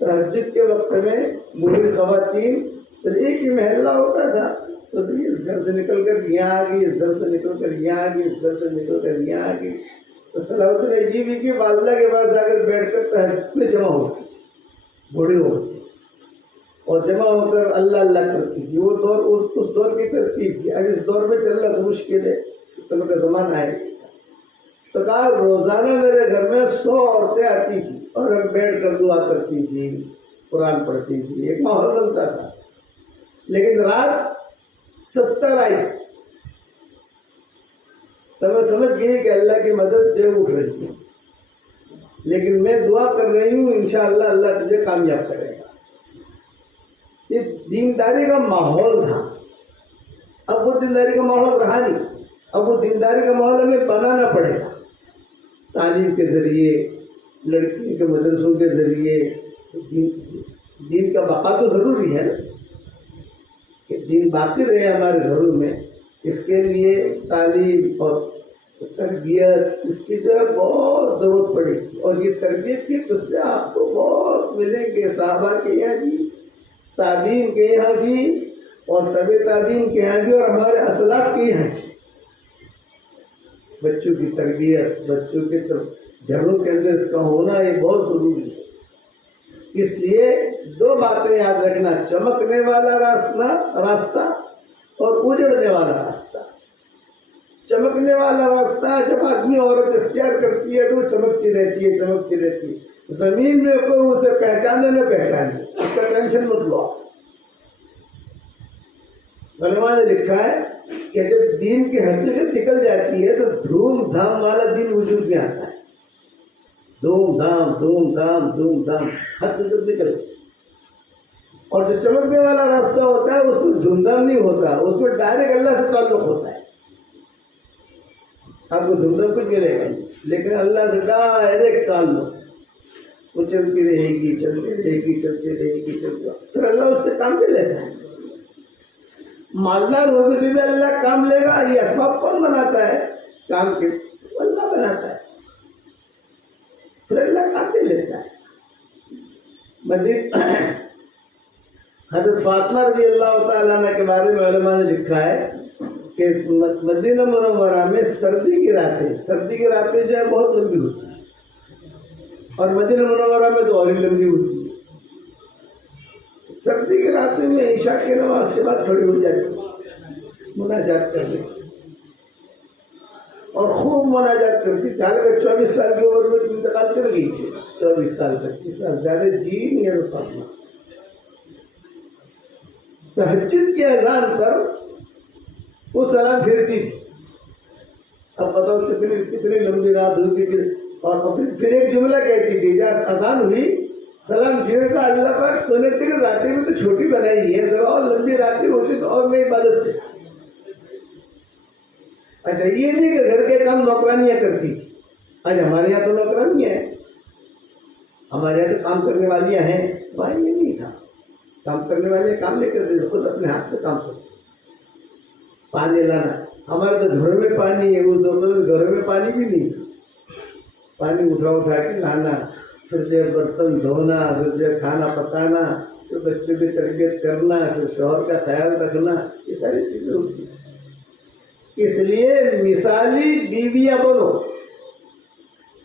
تہجد کے وقت میں بوڑھی خواتین، تو ایک ہی محلہ ہوتا تھا، تو اس گھر سے نکل کر یہاں آ گئی، اس گھر سے نکل کر یہاں آ گئی، اس گھر سے نکل کر یہاں آ گئی، تو صلاحت نے عجیب ہی کہ والدہ کے پاس آ کر بیٹھ کر تہجد میں جمع ہوتی تھی، بوڑھی ہوتی اور جمع ہو کر اللہ اللہ کرتی تھی۔ وہ دور اس دور کی ترتیب تھی۔ اب اس دور میں چلنا تو مشکل ہے، فتنوں کا زمانہ ہے، تو کہا روزانہ میرے گھر میں 100 عورتیں آتی تھیں اور ہم بیٹھ کر دعا کرتی تھی، قرآن پڑھتی تھی، ایک ماحول بنتا تھا۔ لیکن رات 70 آئی تو میں سمجھ گئی کہ اللہ کی مدد جو اٹھ رہی ہے، لیکن میں دعا کر رہی ہوں انشاءاللہ اللہ تجھے کامیاب کرے گا۔ یہ دینداری کا ماحول تھا۔ اب وہ دینداری کا ماحول رہا نہیں، اب وہ دینداری کا ماحول ہمیں بنانا پڑے گا، تعلیم کے ذریعے، لڑکیوں کے مدرسوں کے ذریعے۔ دین کا بقا تو ضروری ہے نا، کہ دین باقی رہے ہمارے گھروں میں، اس کے لیے تعلیم اور تربیت اس کی جو ہے بہت ضرورت پڑے گی، اور یہ تربیت کے قصے آپ کو بہت ملیں گے، صحابہ کے یہاں بھی، تابعین کے یہاں بھی، اور طبع تابعین کے یہاں بھی، اور ہمارے اسلاف کے یہاں بھی۔ بچوں کی تربیت، بچوں کے گھروں کے اندر اس کا ہونا یہ بہت ضروری ہے۔ اس لیے 2 باتیں یاد رکھنا، چمکنے والا راستہ اور اجڑنے والا راستہ۔ چمکنے والا راستہ جب آدمی عورت اختیار کرتی ہے تو وہ چمکتی رہتی ہے، چمکتی رہتی ہے۔ زمین میں کوئی اسے پہچانے نہ پہچانے، اس کا ٹینشن مت لو۔ علماء نے لکھا ہے کہ جب دین کی حقیقت نکل جاتی ہے تو دھوم دھام والا دین وجود میں آتا ہے۔ دھوم دھام دھوم دھام دھوم دھام حقیقت نکل، اور جو چمکنے والا راستہ ہوتا ہے اس میں دھوم دھام نہیں ہوتا، اس میں ڈائریکٹ اللہ سے تعلق ہوتا ہے۔ آپ کو دھوم دھام کچھ ملے گا، لیکن اللہ سے ڈائریکٹ تعلق، وہ چلتی رہے گی چلتی رہے گی چلتی رہے گی چلتی، پھر اللہ اس سے کام بھی لیتا ہے۔ مالدار ہوگی تو بھی اللہ کام لے گا۔ یہ اسباب کون بناتا ہے کام کے؟ اللہ بناتا ہے، پھر اللہ کام بھی لیتا ہے۔ حضرت فاطمہ رضی اللہ تعالیٰ عنہ کے بارے میں علماء نے لکھا ہے کہ مدینہ منورہ میں سردی کی راتیں جو ہے بہت لمبی ہوتی ہیں، اور مدینہ منورہ میں تو اور ہی لمبی ہوتی ہے۔ سردی کی راتیں میں عشاء کی نماز کے بعد کھڑی ہو جاتی، مناجات کرنے، اور خوب مناجات کرتی تھی۔ حالانکہ 24 سال کی عمر میں انتقال کر گئی تھی، 24 سال 25 سال، زیادہ جی نہیں ہے فاطمہ۔ تہجد کی اذان پر وہ سلام پھیرتی تھی۔ اب بتاؤ کتنی لمبی رات ہوگی، اور پھر ایک جملہ کہتی تھی جب اذان ہوئی، سلام پھیر کا اللہ پاک تو نے تیری راتیں بھی تو چھوٹی بنائی ہے، ذرا اور لمبی راتیں ہوتی تو اور میں عبادت کرتی۔ اچھا یہ نہیں کہ گھر کے کام نوکرانیاں کرتی تھی، آج ہمارے یہاں تو نوکرانیاں ہیں، ہمارے یہاں تو کام کرنے والیاں ہیں، وہاں یہ نہیں تھا، کام کرنے والے کام نہیں کرتے، خود اپنے ہاتھ سے کام کرتے۔ پانی لانا، ہمارے تو گھروں میں پانی ہے، اس وقت گھروں میں پانی بھی نہیں تھا، پانی اٹھا کے لانا، پھر جو برتن دھونا، پھر جو کھانا پکانا، پھر بچوں کی تربیت کرنا، پھر شوہر کا خیال رکھنا، یہ ساری چیزیں ہوتی ہیں۔ اس لیے مثالی بیویاں بنو،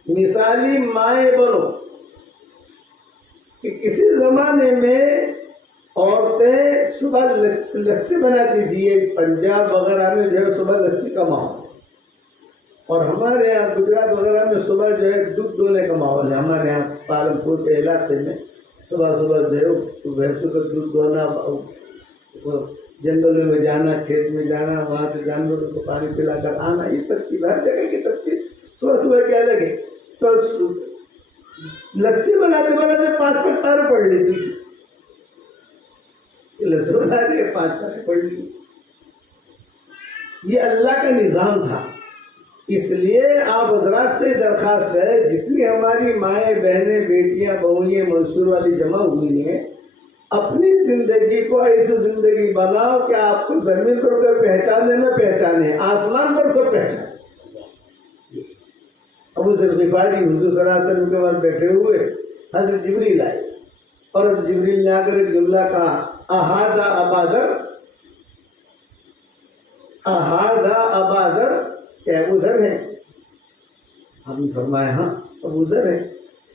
مثالی مائیں بنو، کہ کسی زمانے میں عورتیں صبح لسی بناتی تھی، یہ پنجاب وغیرہ میں جو ہے صبح لسی کا ماحول، اور ہمارے یہاں گجرات وغیرہ میں صبح جو ہے دودھ دھونے کا ماحول ہے۔ ہمارے یہاں پالنپور کے علاقے میں صبح جو ہے بھینسوں کا دودھ دھونا، جنگلوں میں جانا، کھیت میں جانا، وہاں سے جانوروں کو پانی پلا کر آنا، یہ ترتیب ہر جگہ کی ترتیب صبح کیا لگے تو لسی بناتے 5 پارے پڑھ لیتی تھی، لسی بنا رہی ہے 5 پارے پڑھ لی۔ یہ اللہ کا نظام تھا۔ اس لیے آپ حضرات سے درخواست ہے، جتنی ہماری مائیں بہنیں بیٹیاں بہوئیں منصور والی جمع ہوئی ہیں، اپنی زندگی کو ایسی زندگی بناؤ کہ آپ کو زمین پر کوئی پہچانے نہ پہچانے، آسمان پر سب پہچانے۔ ابو ذر غفاری حضور صلی اللہ علیہ وسلم کے بعد بیٹھے ہوئے، حضرت جبریل آئے، اور جبریل نے آ کر ایک جملہ کہا احاذا ابادر، احاذا ابادر، کیا ادھر ہے؟ ہم نے فرمایا ہاں اب ادھر ہے۔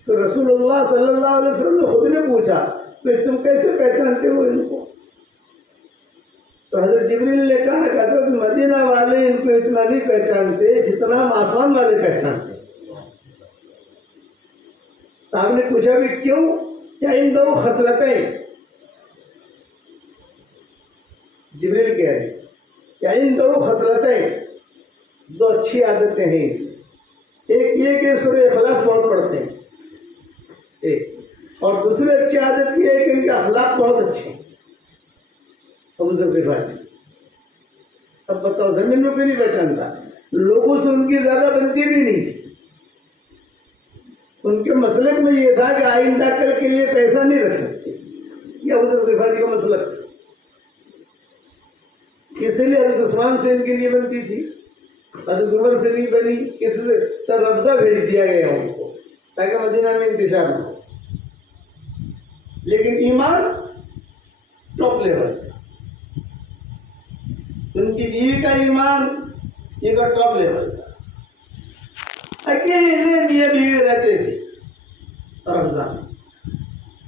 تو رسول اللہ صلی اللہ علیہ وسلم نے خود نے پوچھا کہ تم کیسے پہچانتے ہو ان کو؟ تو حضرت جبریل نے کہا کہ حضرت مدینہ والے ان کو اتنا نہیں پہچانتے جتنا ہم آسمان والے پہچانتے ہیں۔ تو آپ نے پوچھا بھی کیوں؟ کیا ان دو خصلتیں، جبریل کہہ رہے ہیں کیا ان دو خصلتیں، دو اچھی عادتیں ہیں، ایک یہ کہ سورہ اخلاص بہت پڑھتے ہیں ایک، اور دوسری اچھی عادت یہ ہے کہ ان کے اخلاق بہت اچھے ہیں۔ ابو ذر غفاری، اب بتاؤ زمین میں کوئی نہیں پہچانتا، لوگوں سے ان کی زیادہ بنتی بھی نہیں تھی۔ ان کے مسلک میں یہ تھا کہ آئندہ کل کے لیے پیسہ نہیں رکھ سکتے، یہ ابو ذر غفاری کا مسلک تھا۔ اسی لیے حضرت عثمان سے ان کی نہیں بنتی تھی، حضرت عمر سے نہیں بنی، اس لیے ربضہ بھیج دیا گیا ان کو تاکہ مدینہ میں انتشار نہ ہو۔ لیکن ایمان ٹاپ لیول کا، ان کی بیوی کا ایمان یہ کا ٹاپ لیول کا۔ اکیلے میاں بیوی رہتے تھے رمضان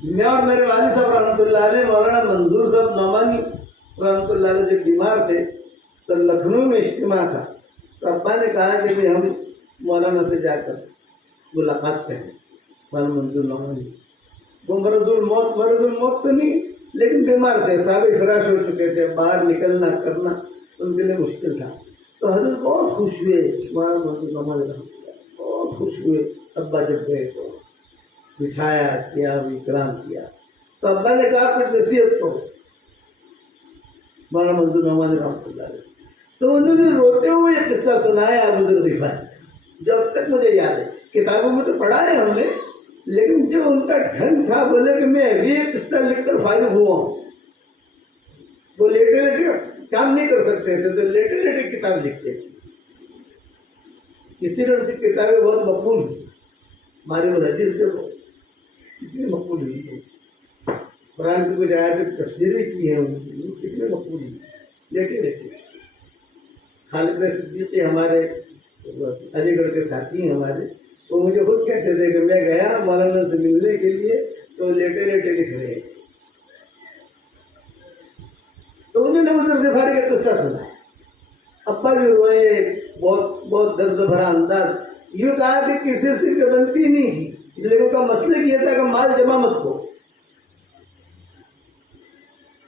میں اور میرے والد صاحب رحمۃ اللہ علیہ، مولانا منظور صاحب نعمانی رحمۃ اللہ علیہ جب بیمار تھے تو لکھنؤ میں اجتماع تھا، تو ابا نے کہا کہ ہم مولانا سے جا کر ملاقات کریں، مولانا منظور نعمانی۔ وہ مرض الموت تو نہیں لیکن بیمار تھے، صاحب فراش ہو چکے تھے، باہر نکلنا کرنا ان کے لیے مشکل تھا۔ تو حضرت بہت خوش ہوئے، مولانا منظور نعمانی بہت خوش ہوئے۔ ابا جب گئے تو بٹھایا، کیا، اکرام کیا، تو ابا نے کہا کچھ نصیحت کرو مولانا منظور نعمانی رحمۃ اللہ علیہ۔ تو انہوں نے روتے ہوئے یہ قصہ سنایا ابو ذر غفاری، جو اب تک مجھے یاد ہے، کتابوں میں تو پڑھا ہے ہم نے، لیکن جو ان کا ڈھنگ تھا، بولے کہ میں ابھی یہ قصہ لکھ کر فارغ ہوا ہوں۔ وہ لیٹے لیٹے کام نہیں کر سکتے تھے تو لیٹے لیٹے کتاب لکھتے تھے، اسی لیے ان کی کتابیں بہت مقبول ہوئی۔ ہمارے وہ رجز دیکھو کتنی مقبول ہوئی ہے، قرآن کی کچھ آیات تفسیریں کی ہیں ان کی، کتنے مقبول ہوئی لیٹے لیٹے۔ خالد صدیقی ہمارے علی گڑھ کے ساتھی ہیں ہمارے، وہ مجھے خود کہتے تھے کہ میں گیا مولانا سے ملنے کے لیے تو لیٹے لیٹے لکھ رہے تھے۔ تو انہوں نے ابو ذر غفاری کا قصہ سنا، ابا بھی روئے، بہت بہت درد بھرا انداز۔ یوں کہا کہ کسی سے بنتی نہیں تھی، لیکن ان کا مسئلہ یہ تھا کہ مال جمع مت کو،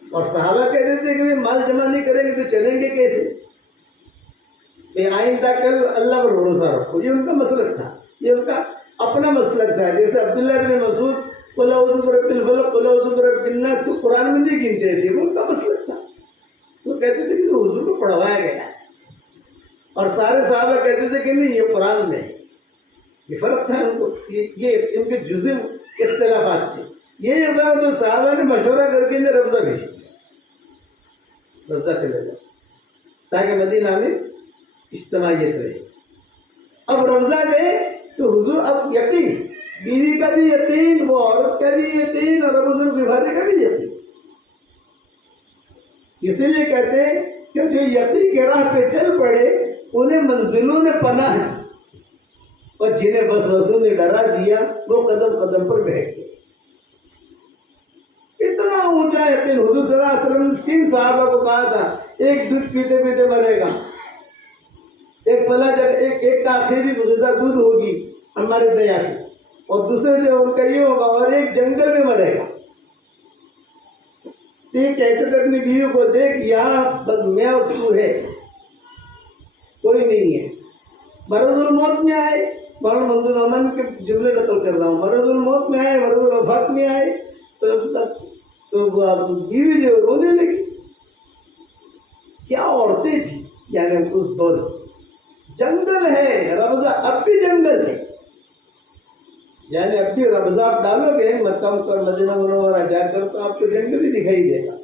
اور صحابہ کہتے تھے کہ مال جمع نہیں کریں گے تو چلیں گے کیسے، آئندہ کل اللہ پر بھروسہ رکھو، یہ ان کا مسلک تھا، یہ ان کا اپنا مسلک تھا۔ جیسے عبداللہ بن مسعود قل اعوذ برب الفلق قل اعوذ برب الناس کو قرآن میں نہیں گنتے تھے، وہ ان کا مسلک تھا۔ وہ کہتے تھے کہ تو حضور کو پڑھوایا گیا ہے، اور سارے صحابہ کہتے تھے کہ نہیں یہ قرآن میں ہے۔ یہ فرق تھا ان کو، یہ ان کے جزء اختلافات تھے۔ یہ اختلاف تو صحابہ نے مشورہ کر کے انہیں ربضہ بھیج دیا، ربضہ چلے جاؤ تاکہ مدینہ میں اجتماعیت رہے۔ اب رمضان گئے تو حضور اب یقین، بیوی کا بھی یقین، وہ عورت کا بھی یقین، اور ابو ذر غفاری کا بھی یقین۔ اسی لیے کہتے ہیں کہ جو یقین کے راہ پہ چل پڑے انہیں منزلوں نے پناہ دی، اور جنہیں بس وسوں نے ڈرا دیا وہ قدم قدم پر بیٹھ گئے۔ اتنا اونچا یقین، حضور صلی اللہ علیہ وسلم نے 3 صحابہ کو کہا تھا ایک دودھ پیتے پیتے مرے گا، ایک فلاں جگہ ایک کا آخری غذا دودھ ہوگی ہمارے دیا سے، اور دوسرے جو ان کا یہ ہوگا، اور ایک جنگل میں مرے گا۔ تو یہ کہتے تھے اپنی بیوی کو دیکھ یہاں بس میں اور تو ہے، کوئی نہیں ہے۔ مرض الموت میں آئے، مولانا منظور نعمانی کے جملے نقل کر رہا ہوں، مرض الموت میں آئے، مرض الوفات میں آئے تو بیوی جو رونے لگی۔ کیا عورتیں تھیں یعنی اس دور جنگل ہے ربضہ، اب بھی جنگل ہے، یعنی اب بھی ربضہ آپ ڈالو گے مکہ پر مدینہ منورہ جا کر تو آپ کو جنگل ہی دکھائی دے گا،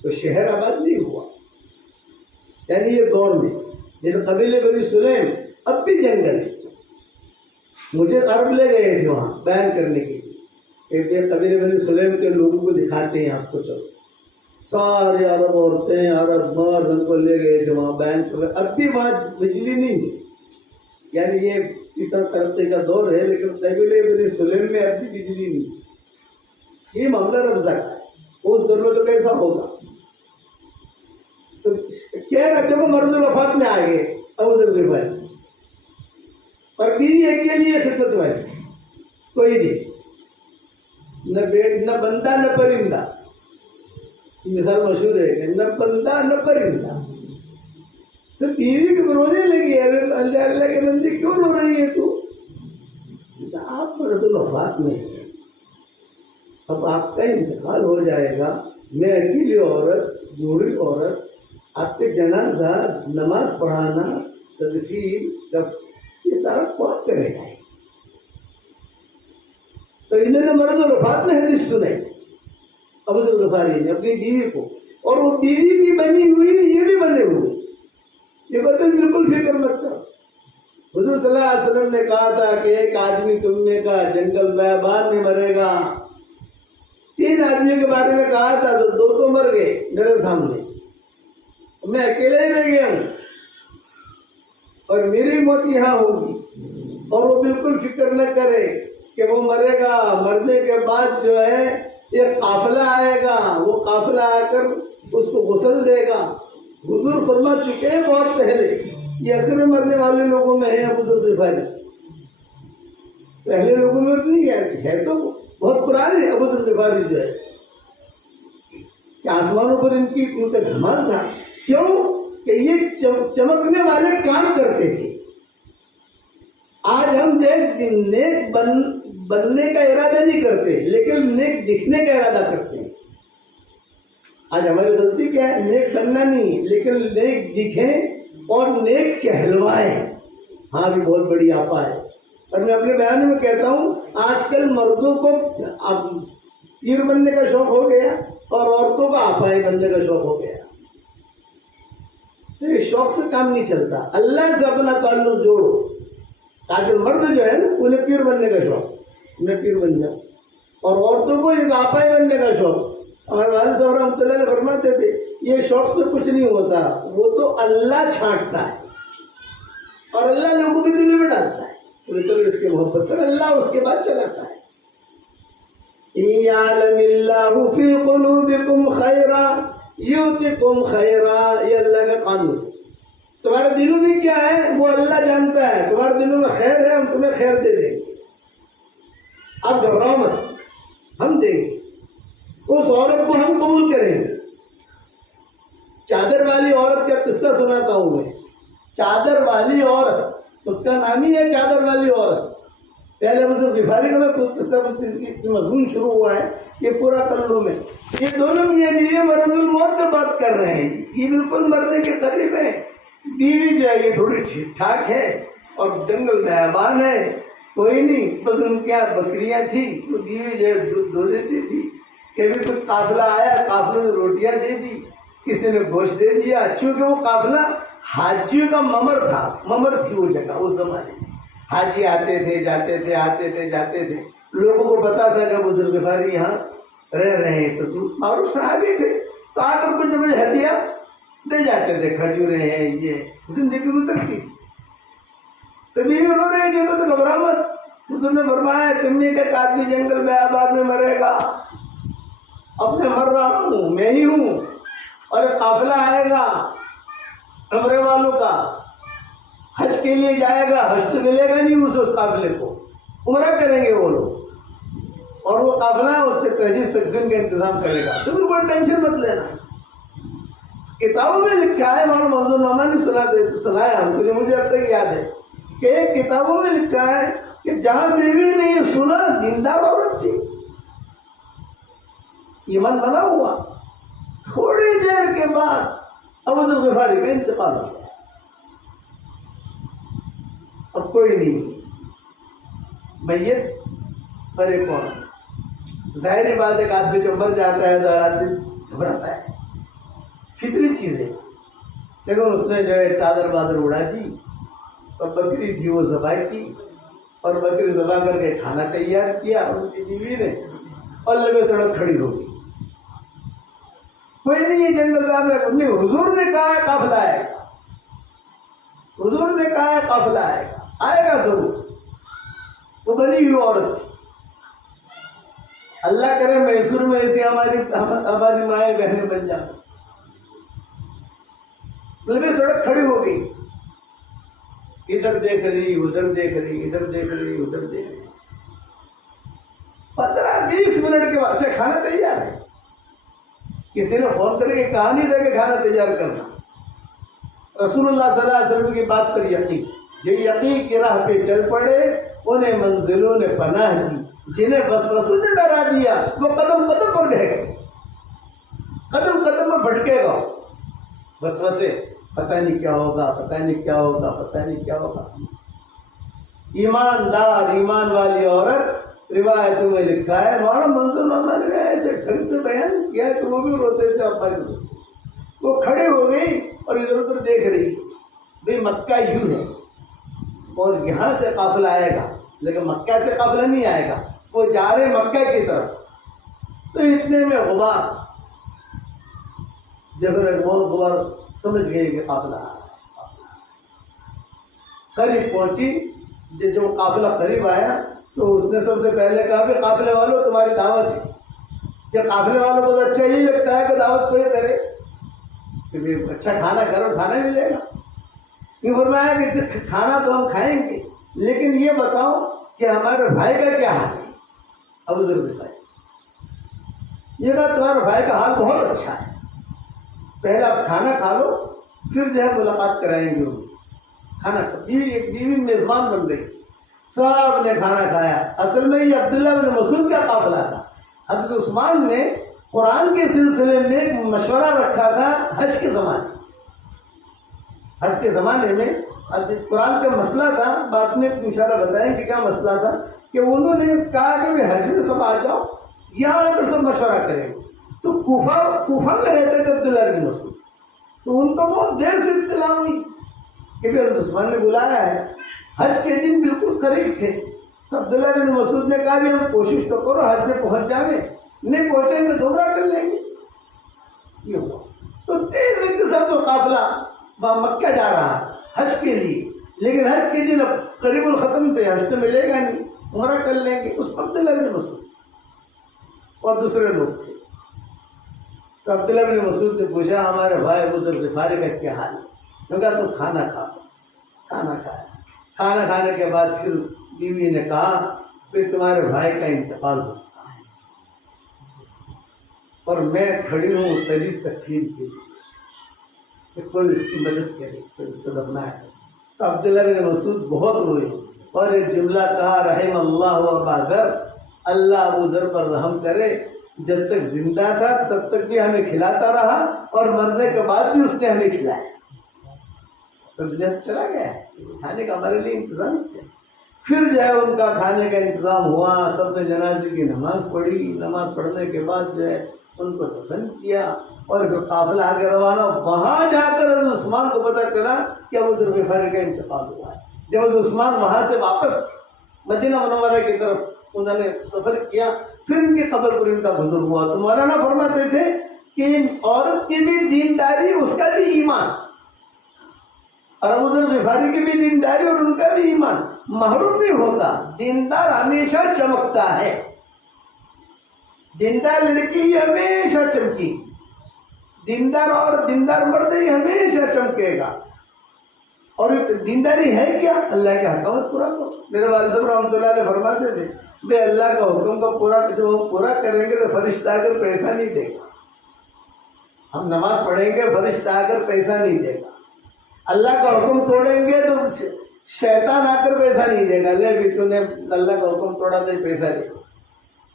تو شہر آباد نہیں ہوا۔ یعنی یہ دور میں جیسے قبیلے بنی سلیم اب بھی جنگل ہے۔ مجھے عرب لے گئے تھے وہاں بیان کرنے کے لیے، ایک قبیلے بنی سلیم کے لوگوں کو دکھاتے ہیں آپ کو، چلو سارے عرب عورتیں عرب مرد ان کو لے گئے تھے وہاں بینک میں، اب بھی وہاں بجلی نہیں ہے، یعنی یہ اتنا ترقی کا دور ہے لیکن قبیلے بنی سلیم میں اب بھی بجلی نہیں ہے۔ یہ معاملہ رمضا کا ہے، اس دور میں تو کیسا ہوگا؟ تو کہہ رہے تھے وہ مرض الوفات میں آ گئے ابو ذر غفاری، اور بیوی اکیلی خدمت والی، کوئی نہیں، نہ بندہ نہ پرندہ، مثال مشہور ہے کہ نہ بندہ نہ پرندہ۔ تو بیوی کو رونے لگی، ارے اللہ اللہ کے بندے کیوں رو رہی ہے تو؟ آپ مرض الوفات میں ہیں، اب آپ کا انتقال ہو جائے گا، میں اکیلی عورت، بوڑھی عورت، آپ کے جنازہ، نماز پڑھانا، تدفین، یہ سارا کون کرے گا؟ تو انہوں نے مرض الوفات میں حدیث سنائی ابو ذر غفاری نے اپنی بیوی کو، اور وہ بیوی بھی بنی ہوئی، یہ بھی بنے ہوئے، یہ کہتے ہیں بالکل فکر مت کرو۔ حضور صلی اللہ علیہ وسلم نے کہا تھا کہ ایک آدمی تم میں کا جنگل بیابان میں مرے گا، 3 آدمیوں کے بارے میں کہا تھا تو 2 تو مر گئے میرے سامنے، میں اکیلے ہی رہ گیا ہوں، اور میری موت یہاں ہوگی، اور وہ بالکل فکر نہ کرے کہ وہ مرے گا، مرنے کے بعد جو ہے ایک قافلہ آئے گا، وہ قافلہ آ کر اس کو غسل دے گا۔ حضور فرما چکے ہیں بہت پہلے، یہ آخر میں مرنے والے لوگوں میں ہے ابو ذر غفاری، پہلے لوگوں میں نہیں ہے، تو بہت پرانے ابو ذر غفاری جو ہے کہ آسمانوں پر ان کا دھمال تھا۔ کیوں کہ یہ چمکنے والے کام کرتے تھے۔ آج ہم نیک بننے کا ارادہ نہیں کرتے لیکن نیک دکھنے کا ارادہ کرتے ہیں۔ آج ہماری غلطی کیا ہے؟ نیک بننا نہیں لیکن نیک دکھیں اور نیک کہلوائیں۔ ہاں بھی بہت بڑی آپا ہے، اور میں اپنے بیان میں کہتا ہوں آج کل مردوں کو پیر بننے کا شوق ہو گیا اور عورتوں کو آپائی بننے کا شوق ہو گیا۔ تو اس شوق سے کام نہیں چلتا، اللہ سے اپنا تعلق جوڑو، تاکہ مرد جو ہے نا انہیں پیر بننے کا شوق، میں پیر بن جاؤں، اور عورتوں کو ایک آپائی بننے کا شوق۔ ہمارے والد صاحب رحمۃ اللہ علیہ فرماتے تھے یہ شوق سے کچھ نہیں ہوتا، وہ تو اللہ چھانٹتا ہے اور اللہ لوگوں کے دلوں میں ڈالتا ہے، چلو اس کے محبت پھر اللہ اس کے بعد چلاتا ہے۔ یعلم اللہ فی قلوبکم خیرا یؤتکم خیرا، یہ اللہ کا قانون ہے۔ تمہارے دلوں میں کیا ہے وہ اللہ جانتا ہے، تمہارے دلوں میں خیر ہے ہم تمہیں خیر دے دیں گے، آپ گھبراؤ مت، ہم دیں گے، اس عورت کو ہم قبول کریں گے۔ چادر والی عورت کا قصہ سناتا ہوں میں، چادر والی عورت، اس کا نام ہی ہے چادر والی عورت۔ پہلے مجھے غفاری کا میں قصہ مضمون شروع ہوا ہے، یہ پورا کلو میں یہ دونوں میاں بیوی مرض الموت میں بات کر رہے ہیں، یہ بالکل مرنے کے قریب ہے۔ بیوی جو ہے یہ تھوڑی ٹھیک ٹھاک ہے اور جنگل بیابان ہے، کوئی نہیں، بس ان کے یہاں بکریاں تھیں، تو بیوی جو ہے دودھ دو دیتی تھی، کبھی کچھ قافلہ آیا، قافلے نے روٹیاں دے دی، کسی نے گوشت دے دیا، چونکہ وہ قافلہ حاجیوں کا ممر تھا، ممر تھی وہ جگہ اس زمانے میں، حاجی آتے تھے جاتے تھے، آتے تھے جاتے تھے، لوگوں کو پتا تھا کہ ابو ذر غفاری یہاں رہ رہے ہیں، تو معروف صحابی تھے، تو آ کر کچھ جب ہدیہ دے جاتے تھے، کھجوریں ہیں، یہ زندگی گزرتی تھی۔ تو بیوی رو رہی تھی تو گھبرا مت، حضور نے فرمایا تم نے کہ آدمی جنگل بیابان میں مرے گا، اب میں مر رہا ہوں، میں ہی ہوں، اور ایک قافلہ آئے گا عمرے والوں کا، حج کے لیے جائے گا، حج تو ملے گا نہیں اسے، اس قافلے کو عمرہ کریں گے وہ لوگ، اور وہ قافلہ اس کے تجہیز تدفین کا انتظام کرے گا، تو بالکل ٹینشن مت لینا۔ کتابوں میں لکھا ہے، مولانا منظور نعمان نے سنایا ہم کو، جو مجھے اب تک یاد ہے کہ کتابوں میں لکھا ہے کہ جہاں بیوی نے یہ سنا دیندار عورت تھی، ایمان بنا ہوا، تھوڑی دیر کے بعد ابو ذر غفاری کا انتقال ہو گیا، اب کوئی نہیں، میت پرے کون؟ ظاہری بات ایک آدمی جو مر جاتا ہے تو آدمی گھبراتا ہے، فطری چیز ہے، لیکن اس نے جو ہے چادر بادر اڑا دی، اور بکری تھی وہ ذبح کی، اور بکری ذبح کر کے کھانا تیار کیا ان کی بیوی نے، اور لگے سڑک کھڑی ہوگی. کوئی نہیں ہے جنگل میں. نہیں، حضور نے کہا ہے قافلہ آئے گا. حضور نے کہا ہے قافلہ آئے گا ضرور. وہ بنی ہوئی عورت تھی. اللہ کرے میسور میں ایسی ہماری مائیں بہنیں بن جائیں. لمبی سڑک کھڑی ہو گئی. ادھر دیکھ رہی ادھر دیکھ رہی ادھر دیکھ رہی ادھر دیکھ رہی. 15-20 منٹ کے بعد اچھا کھانا تیار ہے. کسی نے فون کر کے کہا نہیں تھا کہ کھانا تیار کرنا. رسول اللہ صلی اللہ علیہ وسلم کی بات پر یقین. یہ یقین کی راہ پہ چل پڑے انہیں منزلوں نے پناہ دی. جنہیں وسوسوں نے ڈرا دیا وہ قدم قدم پر ڈھے گئے. قدم قدم پر بھٹکے گا. وسوسے پتہ نہیں کیا ہوگا پتہ نہیں کیا ہوگا پتہ نہیں کیا ہوگا. ایماندار ایمان والی عورت روایتوں میں لکھا ہے مولانا منظور محمد نے ایسے ڈھنگ سے بیان کیا کہ وہ بھی روتے تھے. وہ کھڑے ہو گئی اور ادھر ادھر دیکھ رہی. بھئی مکہ یوں ہے اور یہاں سے قافلہ آئے گا لیکن مکہ سے قافلہ نہیں آئے گا. وہ جا رہے مکہ کی طرف. تو اتنے میں غبار جب بہت غبار سمجھ گئی کہ قافلہ آ رہا ہے. قریب پہنچی. جب قافلہ قریب آیا تو اس نے سب سے پہلے کہا کہ قافلے والوں تمہاری دعوت ہے. کہ قافلے والوں کو تو اچھا یہی لگتا ہے کہ دعوت کوئی کرے کہ اچھا کھانا کرو کھانا ملے گا. یہ فرمایا کہ کھانا تو ہم کھائیں گے لیکن یہ بتاؤ کہ ہمارے بھائی کا کیا حال ہے. ابو ذر بھائی یہ کہا تمہارے بھائی کا حال بہت اچھا ہے. پہلے آپ کھانا کھا لو پھر جو ہے ملاقات کرائیں گے. کھانا ایک بیوی میزبان بن گئی. سب نے کھانا کھایا. اصل میں یہ عبداللہ بن مسعود کا قافلہ تھا. حضرت عثمان نے قرآن کے سلسلے میں ایک مشورہ رکھا تھا حج کے زمانے. حج کے زمانے میں قرآن کا مسئلہ تھا. بعد میں انشاءاللہ بتائیں کہ کیا مسئلہ تھا. کہ انہوں نے کہا کہ حج میں سب آ جاؤ یہاں پر سب مشورہ کریں. تو کوفہ میں رہتے تھے عبداللہ بن مسعود. تو ان کو بہت دیر سے اطلاع ہوئی کہ حضرت عثمان نے بلایا ہے. حج کے دن بالکل قریب تھے. تو عبداللہ بن مسعود نے کہا بھی ہم کوشش تو کرو حج میں پہنچ جاویں. نہیں پہنچیں گے دوبارہ کر لیں گے. یہ ہوا. تو تیزی کے ساتھ وہ قافلہ مکہ جا رہا حج کے لیے. لیکن حج کے دن اب قریب الختم تھے. حج تو ملے گا نہیں. عمرہ کر لیں گے. اس پر عبداللہ بن مسعود اور دوسرے لوگ تھے. تو عبداللہ بن مسعود نے پوچھا ہمارے بھائی ابو ذر غفاری کا کیا حال ہے. میں کہا تم کھانا کھاؤ. کھانا کھایا. کھانا کھانے کے بعد پھر بیوی نے کہا کہ تمہارے بھائی کا انتقال ہو چکا ہے اور میں کھڑی ہوں تجویز تکفین کے لیے کہ کوئی اس کی مدد کرے کوئی اس کو دفنائے. تو عبداللہ بن مسعود بہت روئے اور ایک جملہ کہا رحم اللہ ابا ذر. اللہ ابو ذر پر رحم کرے. جب تک زندہ تھا تب تک بھی ہمیں کھلاتا رہا اور مرنے کے بعد بھی اس نے ہمیں کھلایا. تو دنیا سے چلا گیا ہے. کھانے کا ہمارے لیے انتظام کیا. پھر جو ہے ان کا کھانے کا انتظام ہوا. سب نے جنازے کی نماز پڑھی. نماز پڑھنے کے بعد جو ہے ان کو دفن کیا اور جو قافلہ آگے روانہ. وہاں جا کر عثمان کو پتہ چلا کہ ابو ذر غفاری کا انتقال ہوا ہے. جب عثمان وہاں سے واپس مدینہ منورہ کی طرف انہوں نے سفر کیا پھر ان کی قبر پر ان کا گزر ہوا. تو مولانا فرماتے تھے کہ عورت کی بھی دینداری اس کا بھی ایمان اور ابو ذر غفاری کی بھی دینداری اور ان کا بھی ایمان محروم نہیں ہوتا. دیندار ہمیشہ چمکتا ہے. دیندار لڑکی ہمیشہ چمکی. دیندار اور دیندار مرد ہی ہمیشہ چمکے گا. اور دینداری ہے کیا؟ اللہ کے حکمت پورا کرو. میرے والد صاحب رحمۃ اللہ علیہ فرماتے تھے بے اللہ کا حکم کا پورا کریں گے تو فرشتہ آ کر پیسہ نہیں دے گا. ہم نماز پڑھیں گے فرشتہ آ کر پیسہ نہیں دے گا. اللہ کا حکم توڑیں گے تو شیطان آ کر پیسہ نہیں دے گا. لے بھی تو نے اللہ کا حکم توڑا تو پیسہ دے گا.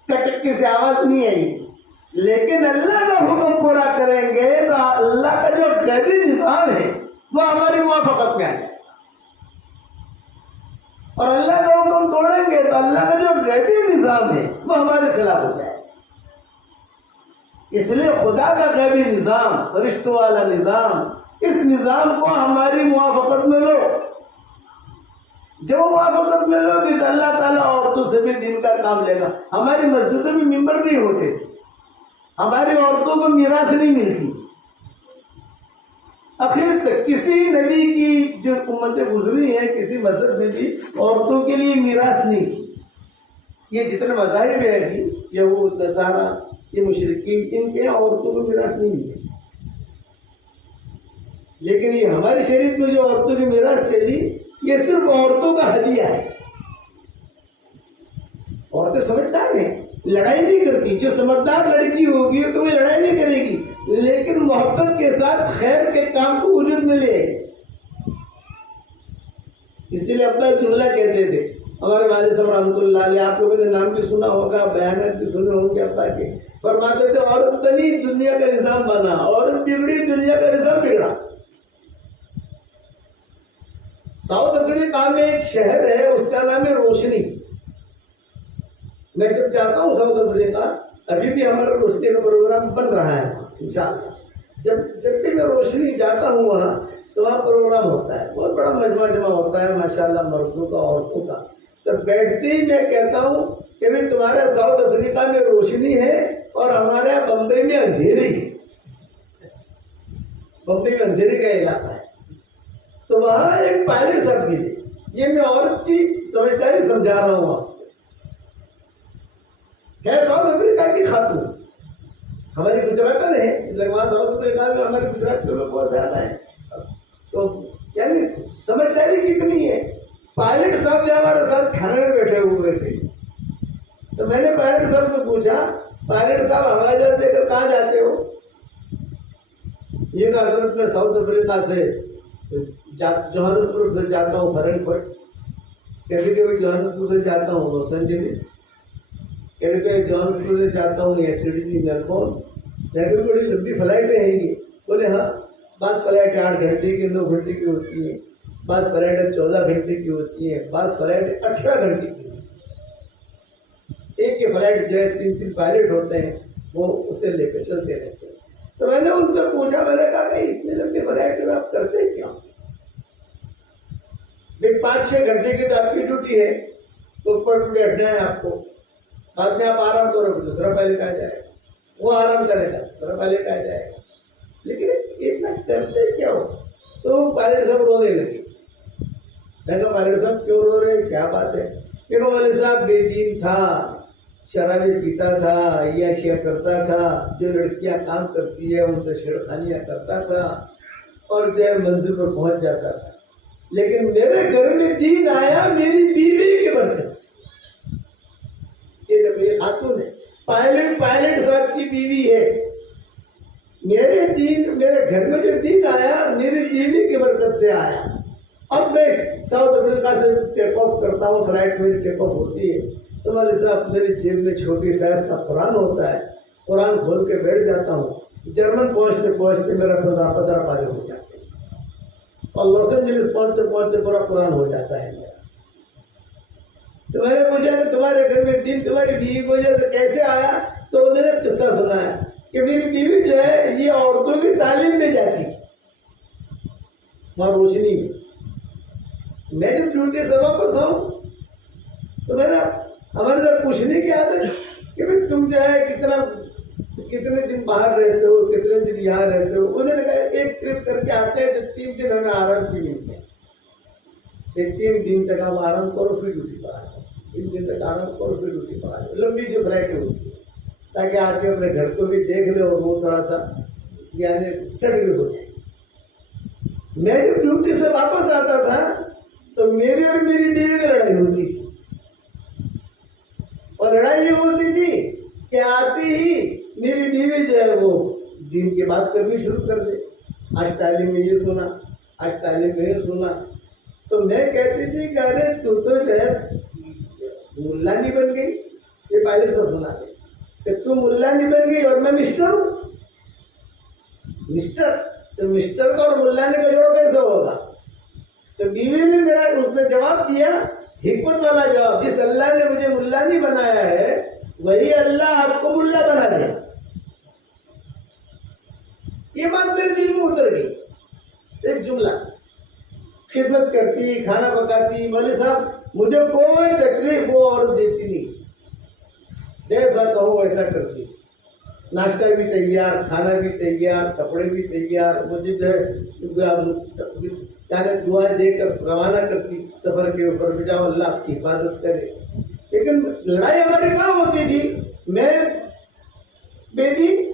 کٹکی سے آواز نہیں آئی گی. لیکن اللہ کا حکم پورا کریں گے تو اللہ کا جو غیبی نظام ہے وہ ہماری موافقت میں آ جائے گا. اور اللہ کا حکم توڑیں گے تو اللہ کا جو غیبی نظام ہے وہ ہمارے خلاف ہو جائے گا. اس لیے خدا کا غیبی نظام فرشتوں والا نظام اس نظام کو ہماری موافقت میں لو. جب وہ موافقت میں ہوگی تو اللہ تعالیٰ عورتوں سے بھی دین کا کام لے گا. ہماری مسجدوں میں ممبر نہیں ہوتے تھے, ہماری عورتوں کو میراث نہیں ملتی. آخر تک کسی نبی کی جو امتیں گزری ہیں کسی مذہب میں بھی عورتوں کے لیے میراث نہیں تھی. یہ جتنے مذاہب ہیں یہود نصارہ یہ مشرکین ان کے عورتوں کو میراث نہیں ملے. لیکن یہ ہماری شریعت میں جو عورتوں کی میراث چلی یہ صرف عورتوں کا ہدیہ ہے. عورتیں سمجھدار ہیں, لڑائی نہیں کرتی. جو سمجھدار لڑکی ہوگی تو وہ لڑائی نہیں کرے گی, لیکن محبت کے ساتھ خیر کے کام کو وجود ملے. اسی لیے اپنا جملہ کہتے تھے ہمارے والد صاحب رحمۃ اللہ علیہ, آپ لوگوں نے نام بھی سنا ہوگا, بیانات بھی سنے ہوں گے ابا کے. فرماتے تھے عورت بنی دنیا کا نظام بنا, عورت بگڑی دنیا کا نظام بگڑا. ساؤتھ افریقہ میں ایک شہر ہے اس کا نام ہے روشنی. میں جب جاتا ہوں ساؤتھ افریقہ, ابھی بھی ہمارا روشنی کا پروگرام بن رہا ہے انشاءاللہ. جب بھی میں روشنی جاتا ہوں وہاں تو وہاں پروگرام ہوتا ہے, بہت بڑا مجمع جمع ہوتا ہے ماشاءاللہ, مردوں کا عورتوں کا. تو بیٹھتے ہی میں کہتا ہوں کہ بھائی تمہارے ساؤتھ افریقہ میں روشنی ہے اور ہمارے بمبئی میں اندھیری ہے. بمبئی میں اندھیری کا علاقہ ہے. تو وہاں ایک پائلٹ صاحب ملے. یہ میں عورت کی سمجھداری سمجھا رہا ہوں آپ ہے. ساؤتھ افریقہ کی خاتون ہماری گجراتن ہے, وہاں ساؤتھ افریقہ میں ہمارے گجرات کے لوگ بہت زیادہ ہیں. تو یعنی سمجھداری کتنی ہے. پائلٹ صاحب جو ہمارے ساتھ کھانے میں بیٹھے ہوئے تھے تو میں نے پائلٹ صاحب سے پوچھا, پائلٹ صاحب ہوائی جہاز لے کر کہاں جاتے ہو؟ یہ کہا حضرت میں ساؤتھ افریقہ سے جوہانسبرگ سے جاتا ہوں فرینکفرٹ, کبھی کبھی جوہانسبرگ سے جاتا ہوں لاس اینجلس, کبھی کبھی جوہانسبرگ سے جاتا ہوں ایسیڈنی میلبورن. لیکن بڑی لمبی فلائٹیں ہیں یہ. بولے ہاں, بعض فلائٹیں 8 گھنٹے کی 9 گھنٹے کی ہوتی ہیں, بعض فلائٹیں 14 گھنٹے کی ہوتی ہیں, بعض فلائٹیں 18 گھنٹے کی ہوتی ہیں. ایک یہ فلائٹ جو ہے 3 پائلٹ ہوتے ہیں وہ اسے لے کے چلتے رہتے ہیں. تو میں نے ان سے پوچھا, میں نے کہا کہ اتنی لمبی فلائٹ میں آپ کرتے کیا؟ 5-6 گھنٹے کی تو آپ کی ڈیوٹی ہے, تو اوپر بیٹھنا ہے آپ کو, بعد میں آپ آرام کرو گے دوسرا پائلٹ آ جائے گا, وہ آرام کرے گا دوسرا پائلٹ آ جائے گا. لیکن اتنا کرتے کیا ہو؟ تو پائلٹ صاحب رونے لگے. میں کہا پائلٹ صاحب کیوں رو رہے, کیا بات ہے؟ کہ والد صاحب بے دین تھا, شرابی پیتا تھا, عیاشیاں کرتا تھا, جو لڑکیاں کام کرتی ہے ان سے چھیڑخانیاں کرتا تھا اور جو ہے منزل پر پہنچ جاتا تھا. لیکن میرے گھر میں دین آیا میری بیوی کی برکت سے. یہ جب یہ خاتون ہے, پائلٹ صاحب کی بیوی ہے. میرے گھر میں جو دین آیا میری بیوی کی برکت سے آیا. اب میں ساؤتھ افریقہ سے ٹیک آف کرتا ہوں, فلائٹ میری ٹیک آف ہوتی ہے تو میرے ساتھ میری جیب میں چھوٹی سائز کا قرآن ہوتا ہے, قرآن کھول کے بیٹھ جاتا ہوں. جرمن پہنچتے پہنچتے میرا 15 پارے ہو جاتے ہیں اور لاس اینجلس پہنچتے پہنچتے پورا قرآن ہو جاتا ہے میرا. تو میں نے پوچھا کہ تمہارے گھر میں دین تمہاری بیوی کی وجہ سے کیسے آیا؟ تو انہوں نے قصہ سنایا کہ میری بیوی جو ہے یہ عورتوں کی تعلیم میں جاتی تھی وہاں روشنی میں. میں جب ڈیوٹی سے واپس آؤں تو میں نے ہمارے ساتھ پوچھنے کی عادت کہ بھائی تم جو ہے کتنے دن باہر رہتے ہو, کتنے دن یہاں رہتے ہو؟ انہوں نے کہا ایک ٹرپ کر کے آتے ہیں تو 3 دن ہمیں آرام کی ملتے ہیں. 3 دن تک ہم آرام کرو پھر ڈیوٹی پر آ جاؤ, 3 دن تک آرام کرو پھر ڈیوٹی پر آ جاؤ. لمبی جو فلائٹیں ہوتی ہیں تاکہ آپ کے اپنے گھر کو بھی دیکھ لے اور وہ تھوڑا سا یعنی سیٹ بھی ہو جائے. میں جب ڈیوٹی سے واپس آتا تھا تو میری اور میری بیوی میں لڑائی ہوتی تھی. اور لڑائی یہ ہوتی تھی کہ آتی ہی میری بیوی جو ہے وہ دین کی بات کرنی شروع کر دے, آج تعلیم میں یہ سنا, آج تعلیم میں یہ سنا. تو میں کہتی تھی کہ ارے تو جو ہے ملا نہیں بن گئی. یہ پائلٹ سب سنا دے کہ تو ملا نہیں بن گئی اور میں مسٹر ہوں. مسٹر تو مسٹر کا اور ملانے کا جوڑ کیسے ہوگا؟ تو بیوی نے اس نے جواب دیا, حکمت والا جواب, جس اللہ نے مجھے ملا نہیں بنایا ہے وہی اللہ آپ کو ملا بنا دیا. یہ بات میرے دل میں اتر گئی. ایک جملہ خدمت کرتی, کھانا پکاتی. مولوی صاحب مجھے کوئی تکلیف وہ عورت دیتی نہیں, جیسا کہو ویسا کرتی. ناشتہ بھی تیار, کھانا بھی تیار, کپڑے بھی تیار. مجھے جو ہے دعائیں دے کر روانہ کرتی سفر کے اوپر, بھی جاؤ اللہ آپ کی حفاظت کرے. لیکن لڑائی ہماری کہاں ہوتی تھی؟ میں بے دین,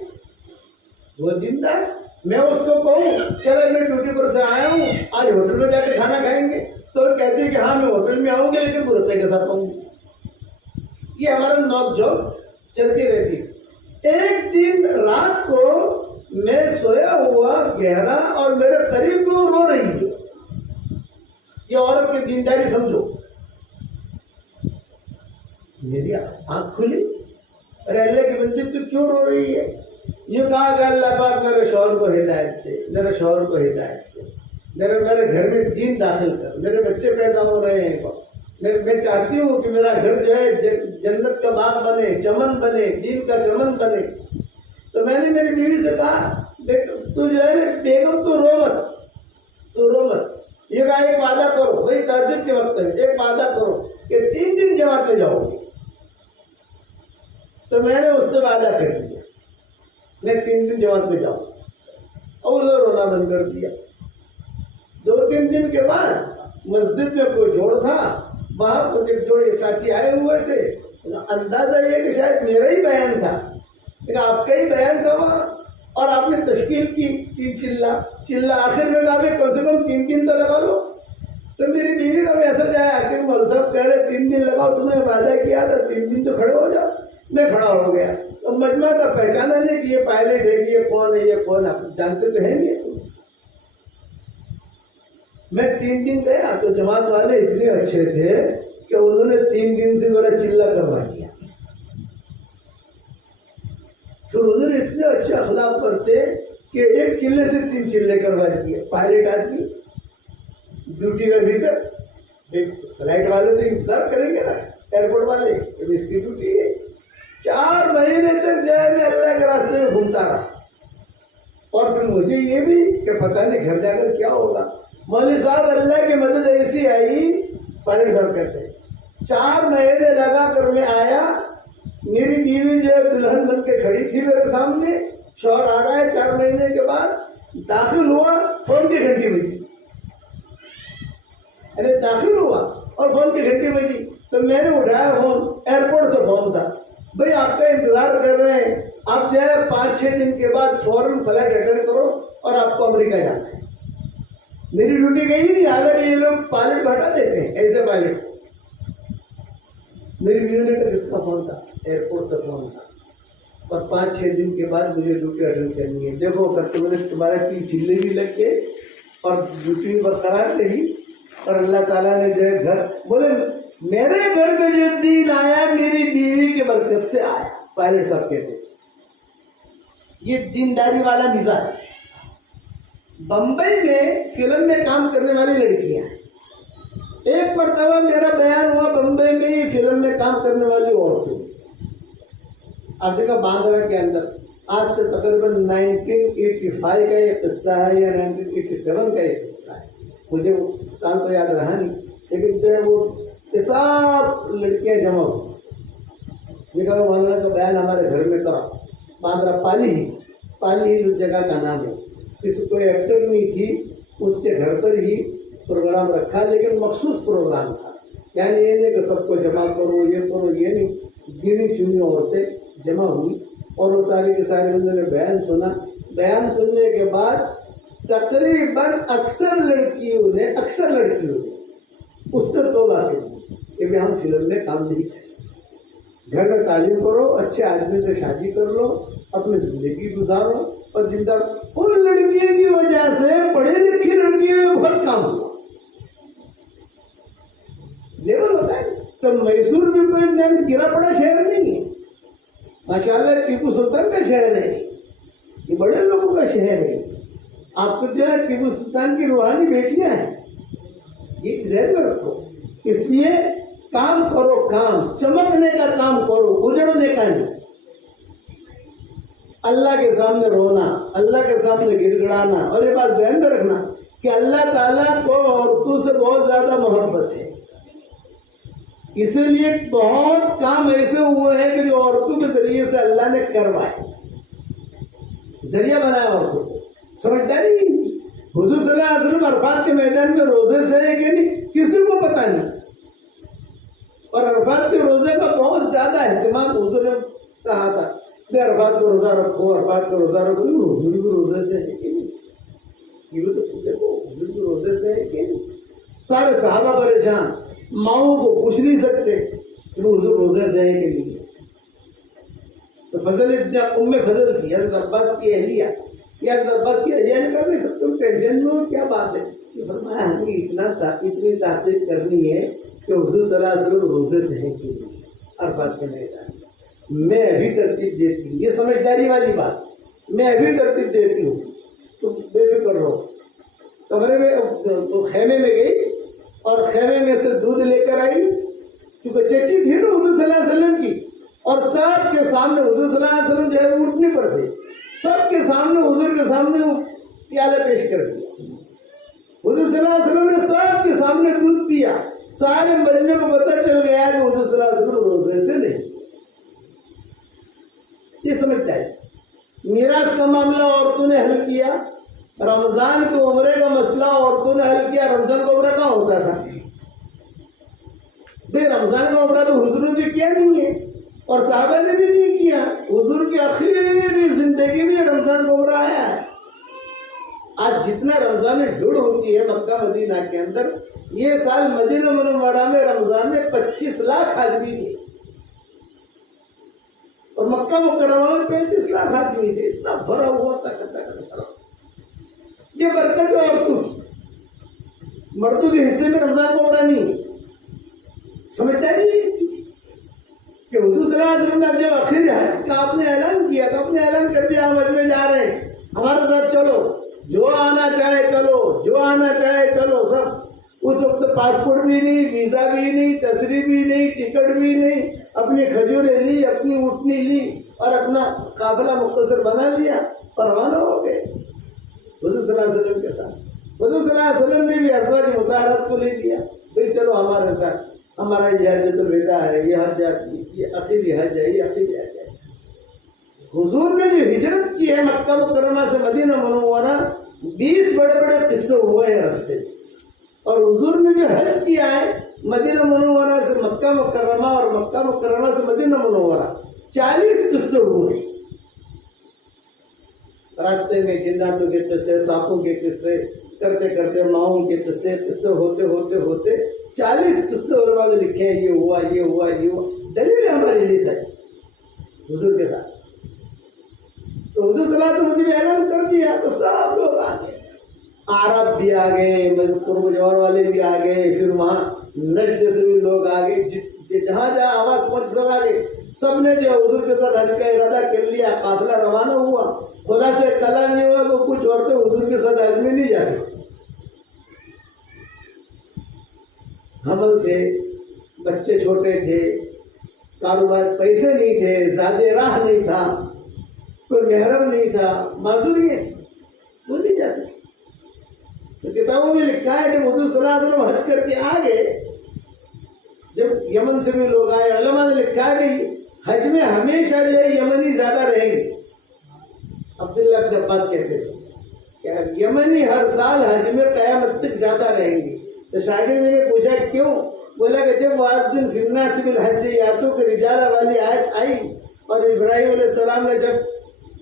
وہ دیندار. میں اس کو کہوں چلو میں ڈیوٹی پر سے آیا ہوں, آج ہوٹل میں جا کے کھانا کھائیں گے, تو کہتی ہے کہ ہاں میں ہوٹل میں آؤں گی لیکن برتے کے ساتھ آؤں گی. یہ ہمارا نوک جھوک چلتی رہتی تھی. ایک دن رات کو میں سویا ہوا گہرا اور میرے قریب میں رو رہی ہے. یہ عورت کی دینداری سمجھو. میری آنکھ کھلی, ارے اللہ کی بندی تو کیوں رو رہی ہے؟ یہ کہا کہ اللہ پاک میرے شوہر کو ہدایت دے, میرے شوہر کو ہدایت دے, میرے گھر میں دین داخل کر, میرے بچے پیدا ہو رہے ہیں. میں چاہتی ہوں کہ میرا گھر جو ہے جنت کا باغ بنے, چمن بنے, دین کا چمن بنے. تو میں نے میری بیوی سے کہا تو جو ہے بیگم تو رو مت. یہ کہا ایک وعدہ کرو, وہی تہجد کے وقت میں ایک وعدہ کرو کہ 3 دن جماعت میں جاؤ گے. تو میں نے اس سے وعدہ کر دیا میں 3 دن جماعت میں جاؤں. اور اسے رونا بند کر دیا. 2-3 دن کے بعد مسجد میں کوئی جوڑ تھا, وہاں ایک جوڑے ساتھی آئے ہوئے تھے. اندازہ یہ کہ شاید میرا ہی بیان تھا, لیکن آپ کا ہی بیان تھا وہاں, اور آپ نے تشکیل کی 3 چلہ. آخر میں کہا کم سے کم 3 دن تو لگا لو. تو میری بیوی کا میسج آیا کہ مول صاحب کہہ رہے 3 دن لگاؤ, تم نے وعدہ کیا تھا 3 دن تو کھڑے ہو جاؤ. میں کھڑا ہو گیا. تو مجمع کا پہچانا نہیں کہ یہ پائلٹ ہے, یہ کون ہے, یہ کون ہے, آپ جانتے تو ہیں نہیں. میں 3 دن گیا تو جماعت والے اتنے اچھے تھے کہ انہوں نے 3 دن سے میرا چلہ کروا دیا. پھر انہوں نے اتنے اچھے اخلاق کرتے کہ ایک چلے سے 3 چلے کروا دیے. پائلٹ آدمی ڈیوٹی کا بھی کر, فلائٹ والے تو انتظار کریں گے نا, ایئرپورٹ والے, اب اس کی ڈیوٹی ہے. 4 مہینے تک جو ہے میں اللہ کے راستے میں گھومتا رہا. اور پھر مجھے یہ بھی کہ پتہ نہیں گھر جا کر کیا ہوگا. مولوی صاحب اللہ کی مدد ایسی آئی, پائلٹ صاحب کہتے ہیں 4 مہینے لگا کر میں آیا. میری بیوی جو ہے دلہن بن کے کھڑی تھی میرے سامنے, شوہر آ رہا ہے 4 مہینے کے بعد. داخل ہوا, فون کی گھنٹی بجی. داخل ہوا اور فون کی گھنٹی بجی تو میں نے اٹھایا فون. ایئرپورٹ سے فون تھا, بھائی آپ کا انتظار کر رہے ہیں, آپ جو ہے 5-6 دن کے بعد فوراً فلائٹ اٹینڈ کرو اور آپ کو امریکہ جانا ہے. میری ڈیوٹی گئی نہیں, حالانکہ یہ لوگ پائلٹ کو ہٹا دیتے ہیں ایسے پائلٹ. میری بیوی نے کہا کس کا فون تھا؟ ایئرپورٹ سے فون تھا, اور 5-6 دن کے بعد مجھے ڈیوٹی اٹینڈ کرنی ہے. دیکھو تمہارے 3 چلے بھی لگ گئے اور ڈیوٹی بھی برقرار رہی, اور اللہ تعالیٰ نے جو ہے گھر, بولے میرے گھر میں جو دین آیا میری بیوی کی برکت سے آیا. پائلٹ صاحب کہتے ہیں یہ دینداری والا مزاج. بمبئی میں فلم میں کام کرنے والی لڑکیاں ہیں. ایک مرتبہ میرا بیان ہوا بمبئی میں ہی فلم میں کام کرنے والی عورتیں. آپ دیکھا باندرا کے اندر آج سے تقریباً 1985 کا یہ قصہ ہے یا 1987 کا یہ قصہ ہے, مجھے وہ سال تو یاد رہا نہیں, لیکن جو ہے وہ سب لڑکیاں جمع ہوئی. یہ کہا مولانا کا بیان ہمارے گھر میں کرا. باندرا پالی ہی جگہ کا نام ہے. کسی کوئی ایکٹر نہیں تھی, اس کے گھر پر ہی پروگرام رکھا, لیکن مخصوص پروگرام تھا. یعنی یہ نہیں کہ سب کو جمع کرو یہ کرو, یہ نہیں, گنی چنی عورتیں جمع ہوئی اور وہ ساری کے سارے انہوں نے بیان سنا. بیان سننے کے بعد تقریباً اکثر لڑکیوں نے اس سے توبہ کی کہ ہم فلم میں کام نہیں کریں, گھر میں تعلیم کرو, اچھے آدمی سے شادی کر لو, اپنی زندگی گزارو. اور زندہ ان لڑکیوں کی وجہ سے پڑھے لکھی لڑکیوں میں بہت کام ہوا. لیول ہوتا ہے. تو میسور بھی کوئی گرا پڑا شہر نہیں ہے, ماشاءاللہ ٹیپو سلطان کا شہر ہے, یہ بڑے لوگوں کا شہر ہے. آپ کو جو ہے ٹیپو سلطان کی روحانی بیٹیاں ہیں, یہ ذہن میں رکھو. اس لیے کام کرو, کام چمکنے کا کام کرو, اجڑنے کا نہیں. اللہ کے سامنے رونا, اللہ کے سامنے گر گڑانا. اور یہ بات ذہن میں رکھنا, کہ اللہ تعالیٰ کو عورتوں سے بہت زیادہ محبت ہے، اسی لیے بہت کام ایسے ہوئے ہیں کہ جو عورتوں کے ذریعے سے اللہ نے کروائے، ذریعہ بنایا عورتوں کو، سمجھداری نہیں تھی۔ حضور صلی اللہ علیہ وسلم عرفات کے میدان میں روزے سے ہے کہ نہیں کسی کو پتہ نہیں، اور عرفات کے روزے کا بہت زیادہ اہتمام حضور نے کہا تھا کہ عرفات کا روزہ رکھو، عرفات کا روزہ رکھو۔ حضور بھی روزے سے ہے کہ نہیں، یہ بھی تو دیکھو حضور بھی روزے سے ہے کہ نہیں۔ سارے صحابہ پریشان، ماؤں کو پوچھ نہیں سکتے کہ حضور روزے سے ہے کہ نہیں۔ تو فضل ام فضل تھی حضرت عباس کی اہلیہ، یہ حضرت عباس کی اہلیہ نے کہا نہیں سب تم ٹینشن میں ہو، کیا بات ہے؟ یہ فرمایا ہمیں اتنی تحقیق کرنی ہے کہ حضور صلی اللہ علیہ وسلم روزے سے ہیں کہ نہیں عرفات کے میدان میں ابھی ترتیب دیتی ہوں۔ یہ سمجھداری والی بات، میں ابھی ترتیب دیتی ہوں، تو بے فکر رہو۔ کمرے میں خیمے میں گئی اور خیمے میں سے دودھ لے کر آئی، چونکہ چچی تھی نا حضور صلی اللہ علیہ وسلم کی، اور سب کے سامنے حضور صلی اللہ علیہ وسلم جو ہے اٹھنے پر تھے، سب کے سامنے حضور کے سامنے وہ پیالہ پیش کر دیا۔ حضور صلی اللہ علیہ وسلم نے سب کے سامنے دودھ پیا، سارے مریضوں کو پتہ چل گیا کہ حضور صلی اللہ علیہ وسلم روزے سے نہیں۔ یہ سمجھتا ہے میراث کا معاملہ عورتوں نے حل کیا، رمضان کو عمرے کا مسئلہ عورتوں نے حل کیا۔ رمضان کا عمرہ کہاں ہوتا تھا بے؟ رمضان کا عمرہ تو حضور نے کیا نہیں ہے اور صحابہ نے بھی نہیں کیا، حضور کی آخری زندگی میں رمضان کا عمرہ آیا ہے۔ آج جتنا رمضان میں بھیڑ ہوتی ہے مکہ مدینہ کے اندر، یہ سال مدینہ منورہ میں رمضان میں 25 لاکھ آدمی تھے اور مکہ مکرمہ میں 35 لاکھ آدمی تھے، اتنا بھرا ہوا تھا کچا کچا۔ یہ برکت عورتوں کی، مردوں کے حصے میں رمضان کا عمرہ نہیں۔ سمجھداری نہیں تھی کہ حضور صلی اللہ علیہ وسلم نے جب آخری حج کا آپ نے اعلان کیا تو آپ نے اعلان کر دیا ہم حج میں جا رہے ہیں، ہمارے ساتھ چلو، جو آنا چاہے چلو، جو آنا چاہے چلو۔ سب اس وقت پاسپورٹ بھی نہیں، ویزا بھی نہیں، تشریح بھی نہیں، ٹکٹ بھی نہیں، اپنی کھجوریں لی، اپنی اٹھنی لی اور اپنا قافلہ مختصر بنا لیا اور روانہ ہو گئے حضور صلی اللہ علیہ وسلم کے ساتھ۔ حضور صلی اللہ علیہ وسلم نے بھی ازواج مطہرات کو لے لیا، بھائی چلو ہمارے ساتھ، ہمارا یہ حجۃ الوداع ہے، یہ حج، یہ آخری حج ہے، یہ آخری حج ہے۔ حضور نے جو ہجرت کی ہے مکہ مکرمہ سے مدینہ منورہ، 20 بڑے بڑے قصے ہوئے ہیں راستے میں، اور حضور نے جو حج کیا ہے مدینہ منورہ سے مکہ مکرمہ اور مکہ مکرمہ سے مدینہ منورہ، 40 قصے ہوئے راستے میں، جناتوں کے قصے، سانپوں کے قصے، کرتے کرتے ماؤں کے قصے ہوتے ہوتے ہوتے 40 قصے علماء نے لکھے ہیں، یہ ہوا یہ ہوا یہ ہوا۔ دلیل ہمارے لیے ہے حضور کے ساتھ۔ تو حضور صلی اللہ علیہ وسلم نے اعلان کر دیا تو سب لوگ آ گئے، عرب بھی آ گئے، قرب جوار والے بھی آ گئے، پھر وہاں نجد سے بھی لوگ آ گئے، جہاں جہاں آواز پہنچ سب آ گئے۔ سب نے جو حضور کے ساتھ حج کا ارادہ کر لیا، قافلہ روانہ ہوا۔ خدا سے کلام یہ ہوا کہ کچھ عورتیں حضور کے ساتھ حج میں نہیں جا سکتی، حمل تھے، بچے چھوٹے تھے، کاروبار پیسے نہیں تھے، زیادہ راہ نہیں تھا، کوئی محرم نہیں تھا، معذوریت تھی، وہ نہیں جا سکتے۔ تو کتابوں میں لکھا ہے کہ حضور صلی اللہ علیہ وسلم حج کر کے آ گئے، جب یمن سے بھی لوگ آئے، علماء نے لکھا ہے کہ حج میں ہمیشہ جو ہے یمنی زیادہ رہیں گے۔ عبداللہ بن عباس کہتے تھے کہ یمنی ہر سال حج میں قیامت تک زیادہ رہیں گے۔ تو شاگرد نے پوچھا کیوں؟ بولا کہ جب وَأَذِّن فِي النَّاسِ بِالْحَجِّ يَأْتُوكَ رِجَالًا والی آیت آئی اور ابراہیم علیہ السلام نے جب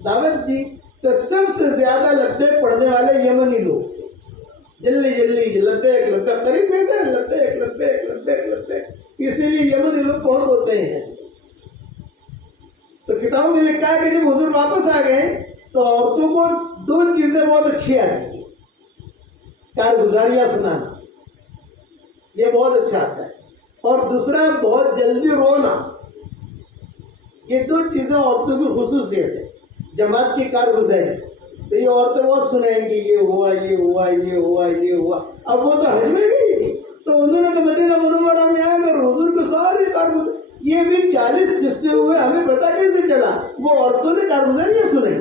دعوت دی تو سب سے زیادہ لبیک پڑھنے والے یمنی لوگ تھے۔ جلدی جلدی لبیک لبیک، قریب میں تھے، لبیک لبیک لبیک لبیک، اسی لیے یمنی لوگ بہت ہوتے ہیں۔ تو کتابوں میں لکھا ہے کہ جب حضور واپس آ گئے تو عورتوں کو 2 چیزیں بہت اچھی آتی ہیں، کارگزاریاں سنانا، یہ بہت اچھا آتا ہے، اور دوسرا بہت جلدی رونا۔ یہ 2 چیزیں عورتوں کی خصوصیت ہے، جماعت کی کارگزاری۔ تو یہ عورتیں بہت سنائیں گی، یہ ہوا یہ ہوا یہ ہوا یہ ہوا۔ اب وہ تو حج میں بھی نہیں تھی، تو انہوں نے تو مدینہ منورہ میں آئے کر حضور کو ساری کارگزاری، یہ بھی 40 قصے ہوئے، ہمیں پتہ کیسے چلا؟ وہ عورتوں نے کارگزاریاں سنیں۔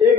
1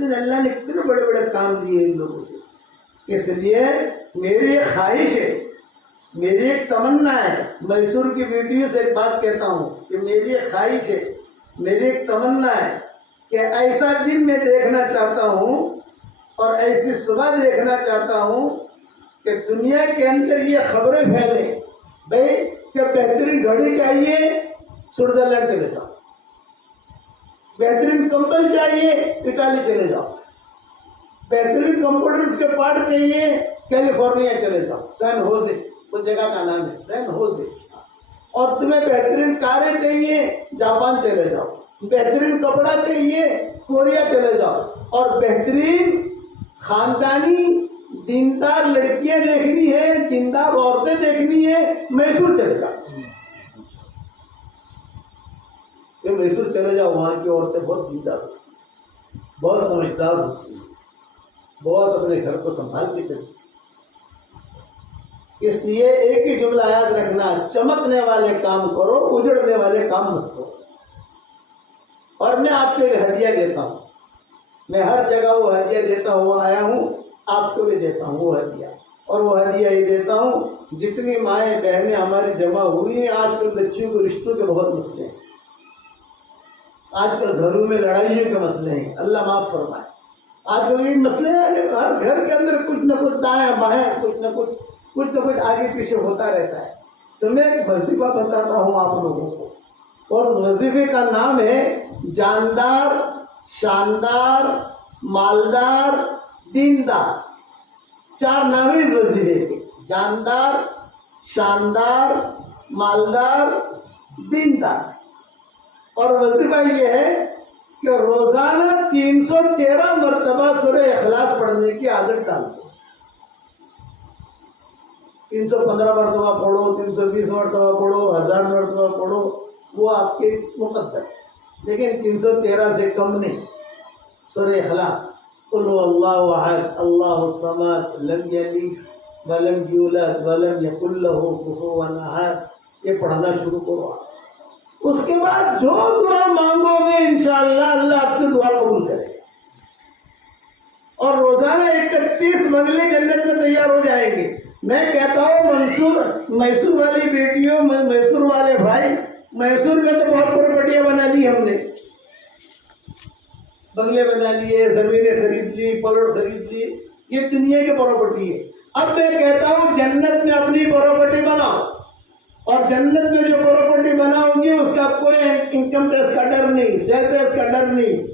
لیکن اللہ نے کتنے بڑے بڑے کام دیے ان لوگوں سے. اس لیے میری ایک خواہش ہے, میری ایک تمنا ہے, میسور کی بیٹیوں سے ایک بات کہتا ہوں کہ میری ایک خواہش ہے, میری ایک تمنا ہے کہ ایسا دن میں دیکھنا چاہتا ہوں اور ایسی صبح دیکھنا چاہتا ہوں کہ دنیا کے اندر یہ خبریں پھیلیں بھائی کہ بہترین گھڑی چاہیے سوئٹزرلینڈ چلے جاؤ, بہترین کمبل چاہیے اٹالی چلے جاؤ, بہترین کمپیوٹرز کے پارٹ چاہیے کیلیفورنیا چلے جاؤ, سین ہوزے وہ جگہ کا نام ہے سین ہوزے, اور تمہیں بہترین کاریں چاہیے جاپان چلے جاؤ, بہترین کپڑا چاہیے کوریا چلے جاؤ, اور بہترین خاندانی دیندار لڑکیاں دیکھنی ہے, دیندار عورتیں دیکھنی ہے میسور چلے جاؤ. کہ میسور چلے جاؤ, وہاں کی عورتیں بہت دیندار ہوتی ہیں, بہت سمجھدار ہوتی ہیں, بہت اپنے گھر کو سنبھال کے چلتی ہیں. اس لیے ایک ہی جملہ یاد رکھنا, چمکنے والے کام کرو, اجڑنے والے کام مت کرو. اور میں آپ کو ایک ہدیہ دیتا ہوں, میں ہر جگہ وہ ہدیہ دیتا ہوں آیا ہوں, آپ کو بھی دیتا ہوں وہ ہدیہ. اور وہ ہدیہ یہ دیتا ہوں, جتنی مائیں بہنیں ہماری جمع ہوئی ہیں, آج کل بچیوں کے رشتوں کے بہت مسئلے ہیں, آج کل گھروں میں لڑائیوں کے مسئلے ہیں, اللہ معاف فرمائے. آج کل یہ مسئلے ہیں, ہر گھر کے اندر کچھ نہ کچھ دائیں بائیں کچھ نہ کچھ آگے پیچھے ہوتا رہتا ہے. تو میں ایک وظیفہ بتاتا ہوں آپ لوگوں کو, اور وظیفے کا نام ہے جاندار, شاندار, مالدار, دیندار. 4 نام ہیں اس وظیفے کے, جاندار, شاندار, مالدار, دیندار. اور وظیفہ یہ ہے کہ روزانہ 313 مرتبہ سورہ اخلاص پڑھنے کی عادت ڈال دو. 315 مرتبہ پڑھو, 320 مرتبہ پڑھو, 1000 مرتبہ پڑھو, وہ آپ کے مقدر, لیکن 313 سے کم نہیں. سورہ اخلاص, قل هو اللہ احد اللہ الصمد لم یلد ولم یولد ولم یکن له کفوا احد, یہ پڑھنا شروع کرو. اس کے بعد جو دعا مانگو گے انشاءاللہ اللہ آپ کی دعا قبول کرے گا. اور روزانہ 31 بنگلے جنت میں تیار ہو جائیں گے. میں کہتا ہوں میسور والی بیٹیوں, میسور والے بھائی, میسور میں تو بہت پراپرٹیاں بنا لی ہم نے, بنگلے بنا لیے, زمینیں خرید لی, پلاٹ خرید لی, یہ دنیا کی پراپرٹی ہے. اب میں کہتا ہوں جنت میں اپنی پراپرٹی بناؤ, اور جنت میں جو پراپرٹی بناؤ گی اس کا کوئی انکم ٹیکس کا ڈر نہیں, سیل ٹیکس کا ڈر نہیں,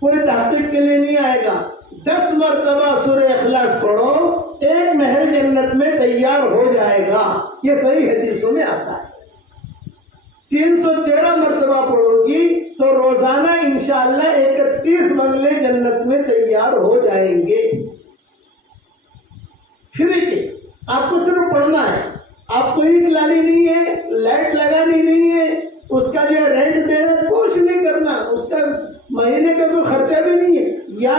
کوئی تحقیق کے لیے نہیں آئے گا. 10 مرتبہ سورہ اخلاص پڑھو, ایک محل جنت میں تیار ہو جائے گا. یہ صحیح حدیثوں میں آتا ہے. 313 مرتبہ پڑھو گی تو روزانہ انشاءاللہ 31 بنگلے جنت میں تیار ہو جائیں گے. فری کے, آپ کو صرف پڑھنا ہے, آپ کو اینٹ لانی نہیں ہے, لائٹ لگانی نہیں ہے, اس کا جو رینٹ دینا کچھ نہیں کرنا, اس کا مہینے کا کوئی خرچہ بھی نہیں ہے. یا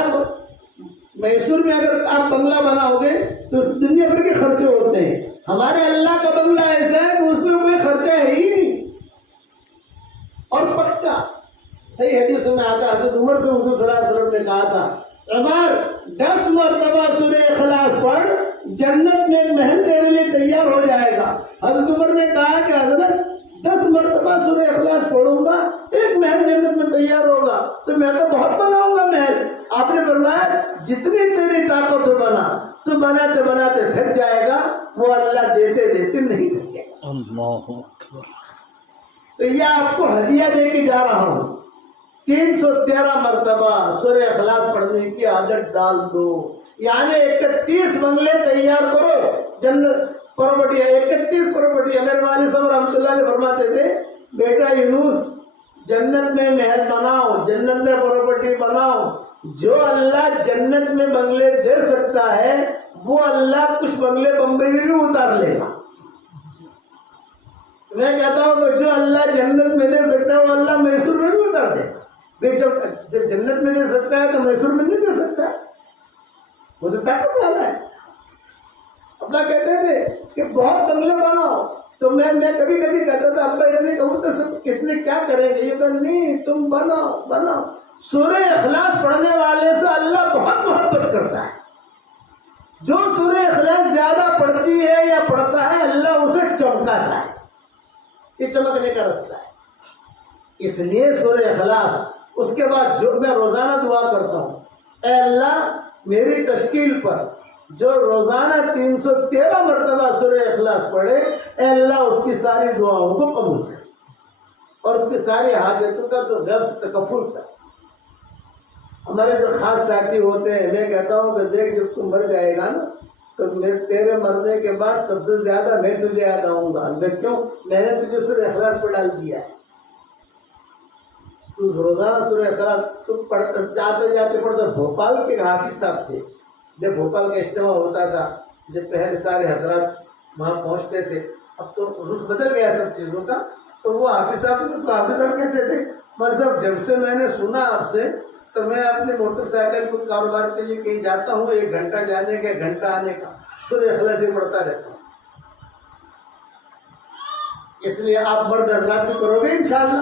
میسور میں اگر آپ بنگلہ بناؤ گے تو دنیا بھر کے خرچے ہوتے ہیں. ہمارے اللہ کا بنگلہ ایسا ہے کہ اس میں کوئی خرچہ ہے ہی نہیں, اور پکا. صحیح حدیث میں آتا, حضرت عمر سے حضور صلی اللہ علیہ وسلم نے کہا تھا, عمر 10 مرتبہ سورہ اخلاص پڑھ, جنت میں ایک محل تیرے لیے تیار ہو جائے گا. حضرت عمر نے کہا کہ حضرت 10 مرتبہ سورہ اخلاص پڑھوں گا, ایک محل جنت میں تیار ہوگا, تو میں تو بہت بناؤں گا محل. آپ نے فرمایا جتنی تیری طاقت ہو بنا, تو بناتے بناتے تھک جائے گا, وہ اللہ دیتے دیتے نہیں تھکے گا. اللہ اکبر. تو یہ آپ کو ہدیہ دے کے جا رہا ہوں, 313 مرتبہ سورہ اخلاص پڑھنے کی عادت ڈال دو. یعنی 31 بنگلے تیار کرو جنت پراپرٹی. 31 پراپرٹی. میرے والد صاحب رحمۃ اللہ علیہ فرماتے تھے, بیٹا یونس جنت میں محل بناؤ, جنت میں پراپرٹی بناؤ. جو اللہ جنت میں بنگلے دے سکتا ہے وہ اللہ کچھ بنگلے بمبئی میں بھی اتار لے گا. میں کہتا ہوں کہ جو اللہ جنت میں دے سکتا ہے وہ اللہ میسور میں بھی اتار دے گا. جب جنت میں دے سکتا ہے تو میسور میں نہیں دے سکتا, وہ تو طاقت والا ہے. اپنا کہتے تھے کہ بہت بنگلے بناؤ, تو میں کبھی کبھی کہتا تھا ابا اتنے کہوں تو سب کتنے کیا کریں گے, یہ کہ نہیں تم بناؤ. سورہ اخلاص پڑھنے والے سے اللہ بہت محبت کرتا ہے. جو سورہ اخلاص زیادہ پڑھتی ہے یا پڑھتا ہے اللہ اسے چمکاتا ہے. یہ چمکنے کا رستہ ہے. اس لیے سورہ اخلاص. اس کے بعد جو میں روزانہ دعا کرتا ہوں, اے اللہ میری تشکیل پر جو روزانہ 313 مرتبہ سورہ اخلاص پڑھے, اے اللہ اس کی ساری دعاؤں کو قبول کر اور اس کی ساری حاجتوں کا تو غیب سے تکفل کر. ہمارے جو خاص ساتھی ہوتے ہیں, میں کہتا ہوں کہ دیکھ جب تم مر جائے گا نا تو تیرے مرنے کے بعد سب سے زیادہ میں تجھے یاد آؤں گا. میں کیوں؟ میں نے تجھے سورہ اخلاص پہ ڈال دیا ہے. تو روزانہ سورہ اخلاص تو پڑھتا, جاتے جاتے پڑھتا. بھوپال کے حافظ صاحب تھے, جب بھوپال کا اجتماع ہوتا تھا, جب پہلے سارے حضرات وہاں پہنچتے تھے, اب تو رخ بدل گیا سب چیزوں کا, تو وہ حافظ صاحب تو حافظ صاحب کہتے تھے مول صاحب جب سے میں نے سنا آپ سے تو میں اپنے موٹر سائیکل کو کاروبار کے لیے کہیں جاتا ہوں, 1 گھنٹہ جانے کا 1 گھنٹہ آنے کا سورہ اخلاص ہی پڑھتا رہتا ہوں. اس لیے آپ مرد حضرات بھی کرو گے انشاءاللہ.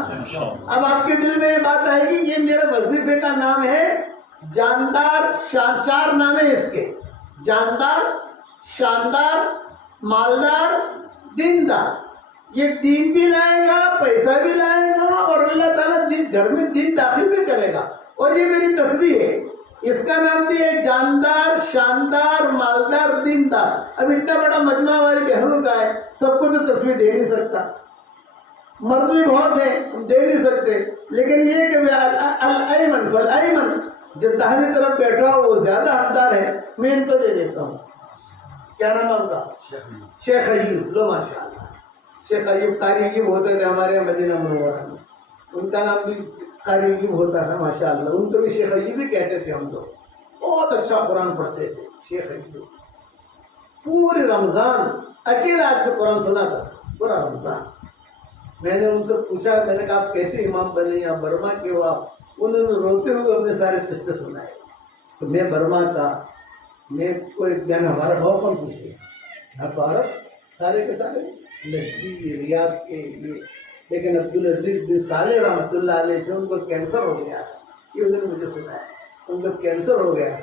اب آپ کے دل میں یہ بات آئے گی, یہ میرے وظیفے کا نام ہے جاندار. 4 نام ہے اس کے, جاندار, شاندار, مالدار, دیندار. یہ دین بھی لائے گا, پیسہ بھی لائے گا, اور اللہ تعالیٰ گھر میں دین داخل بھی کرے گا. اور یہ میری تسبیح ہے, اس کا نام بھی ہے جاندار, شاندار, مالدار, دیندار. اب اتنا بڑا مجمع ہماری بہنوں کا ہے, سب کو تو تسبیح دے نہیں سکتا. مرد بھی بہت ہیں, ہم دے نہیں سکتے. لیکن یہ کہ الایمن فالایمن, جو داہنی طرف بیٹھا ہو وہ زیادہ حقدار ہے, میں ان کو دے دیتا ہوں. کیا نام ہے ان کا؟ شیخ ایوب. لو ماشاء اللہ, شیخ ایوب قاری ایوب ہوتے تھے ہمارے مدینہ منورہ میں. ان کا نام بھی قاری ایوب ہوتا تھا ماشاء اللہ. ان کو بھی شیخ ایوب بھی کہتے تھے ہم لوگ. بہت اچھا قرآن پڑھتے تھے شیخ ایوب. پورے رمضان اکیلا آدمی قرآن سناتا تھا, پورا رمضان. میں نے ان سے پوچھا, میں نے کہا آپ کیسے امام بنے, آپ برما کے ہو آپ؟ انہوں نے روتے ہوئے اپنے سارے قصے سنائے. تو میں برما کا, میں کوئی ہمارا بہت کم پوچھے آپ عرب سارے کے سارے لکھی ریاض کے لیے. لیکن عبدالعزیز بن صالح رحمۃ اللہ علیہ جو ان کو کینسر ہو گیا, یہ انہوں نے مجھے سنایا, ان کو کینسر ہو گیا.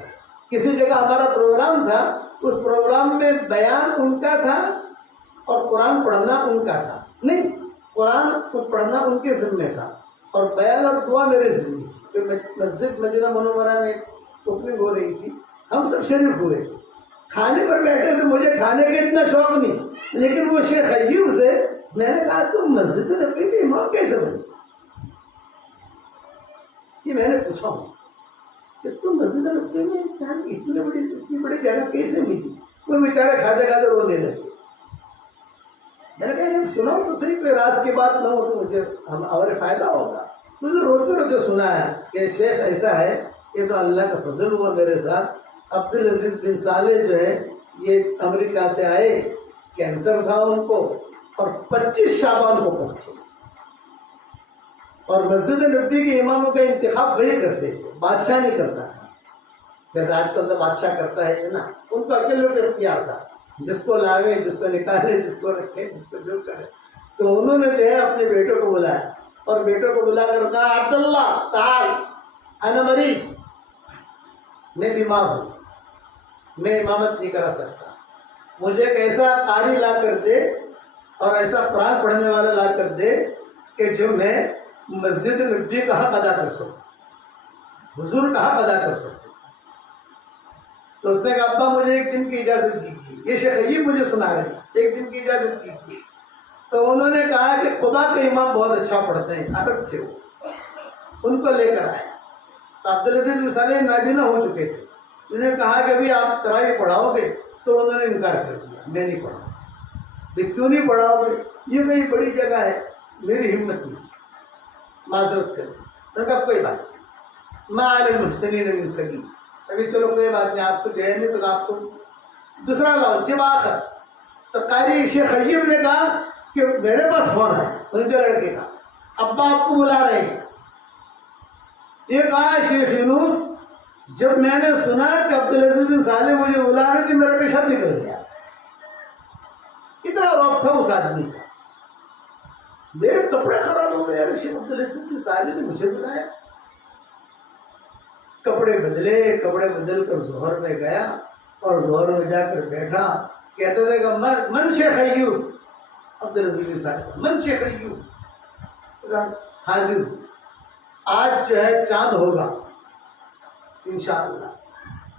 کسی جگہ ہمارا پروگرام تھا, اس پروگرام میں بیان ان کا تھا اور قرآن پڑھنا ان کا تھا. نہیں, قرآن کو پڑھنا ان کے ذمے تھا اور بیان اور دعا میرے ذمے تھی. پھر مسجد مدینہ منورہ میں اوپننگ ہو رہی تھی, ہم سب شریک ہوئے تھے. کھانے پر بیٹھے تھے, مجھے کھانے کا اتنا شوق نہیں, لیکن وہ شیخ ایوب سے میں نے کہا تم مسجد نبوی کے امام کیسے بنے؟ یہ میں نے پوچھا ہوں کہ تم مسجد نبوی میں اتنی بڑی جگہ کیسے ملی؟ وہ بیچارے کھاتے کھاتے رونے لگے. میں نے کہا سناؤ تو صحیح, کوئی راز کی بات نہ ہو تو مجھے ہمارے فائدہ ہوگا. تو روتے روتے سنا ہے کہ شیخ ایسا ہے, یہ تو اللہ کا فضل ہوا میرے ساتھ. عبدالعزیز بن صالح جو ہے یہ امریکہ سے آئے, کینسر تھا ان کو, اور 25 شعبان کو پہنچے. اور مسجد نبوی کے اماموں کا انتخاب وہی کرتے تھے, بادشاہ نہیں کرتا تھا جیسے آج کل تو بادشاہ کرتا ہے نا. ان کو اکیلے کا اختیار تھا, جس کو لاوے, جس کو نکالے, جس کو رکھے, جس کو جو کرے. تو انہوں نے جو ہے اپنے بیٹوں کو بلایا اور بیٹوں کو بلا کر کہا عبداللہ تعال انا مریض, میں بیمار ہوں, میں امامت نہیں کرا سکتا. مجھے ایک ایسا قاری لا کر دے اور ایسا قرآن پڑھنے والا لا کر دے کہ جو میں مسجد نبوی کا حق ادا کر سکوں, حضور کا حق ادا کر سکوں. تو اس نے کہا ابا مجھے 1 دن کی اجازت دیجیے. یہ شیخ ایوب مجھے سنا رہے ہیں, 1 دن کی اجازت دیجیے. تو انہوں نے کہا کہ خدا کے امام بہت اچھا پڑھتے ہیں, عرب تھے وہ, ان کو لے کر آئے. تو عبدالعزیز بن صالح نابینا ہو چکے تھے. انہوں نے کہا کہ ابھی آپ تراویح پڑھاؤ گے؟ تو انہوں نے انکار کر دیا, میں نہیں پڑھاؤں. کیوں نہیں پڑھاؤ گے؟ یہ کہیں بڑی جگہ ہے, میری ہمت نہیں, معذرت کر. میں نے کہا کوئی بات نہیں, ما علی المحسنین من سبیل. ابھی چلو کوئی بات نہیں, آپ کو جو ہے نہیں تو آپ کو دوسرا لاؤ. جب آخر تو قاری شیخ ایوب نے کہا کہ میرے پاس فون ہے ان کے لڑکے کا, ابا آپ کو بلا رہے ہیں. یہ کہا شیخ یونس جب میں نے سنا کہ عبدالعزیز بن صالح مجھے بلا رہے تھے, میرا پیشاب نکل گیا. اتنا روب تھا اس آدمی کا, میرے کپڑے خراب ہو گئے. یار شیخ عبدالعزیز بن صالح نے مجھے بلایا, کپڑے بدلے, کپڑے بدل کر ظہر میں گیا اور ظہر میں جا کر بیٹھا. کہتے تھے کہ من شیخ ایوب, عبدالعزیز بن صالح, من شیخ ایوب, حاضر ہوں, آج جو ہے چاند ہوگا انشاءاللہ,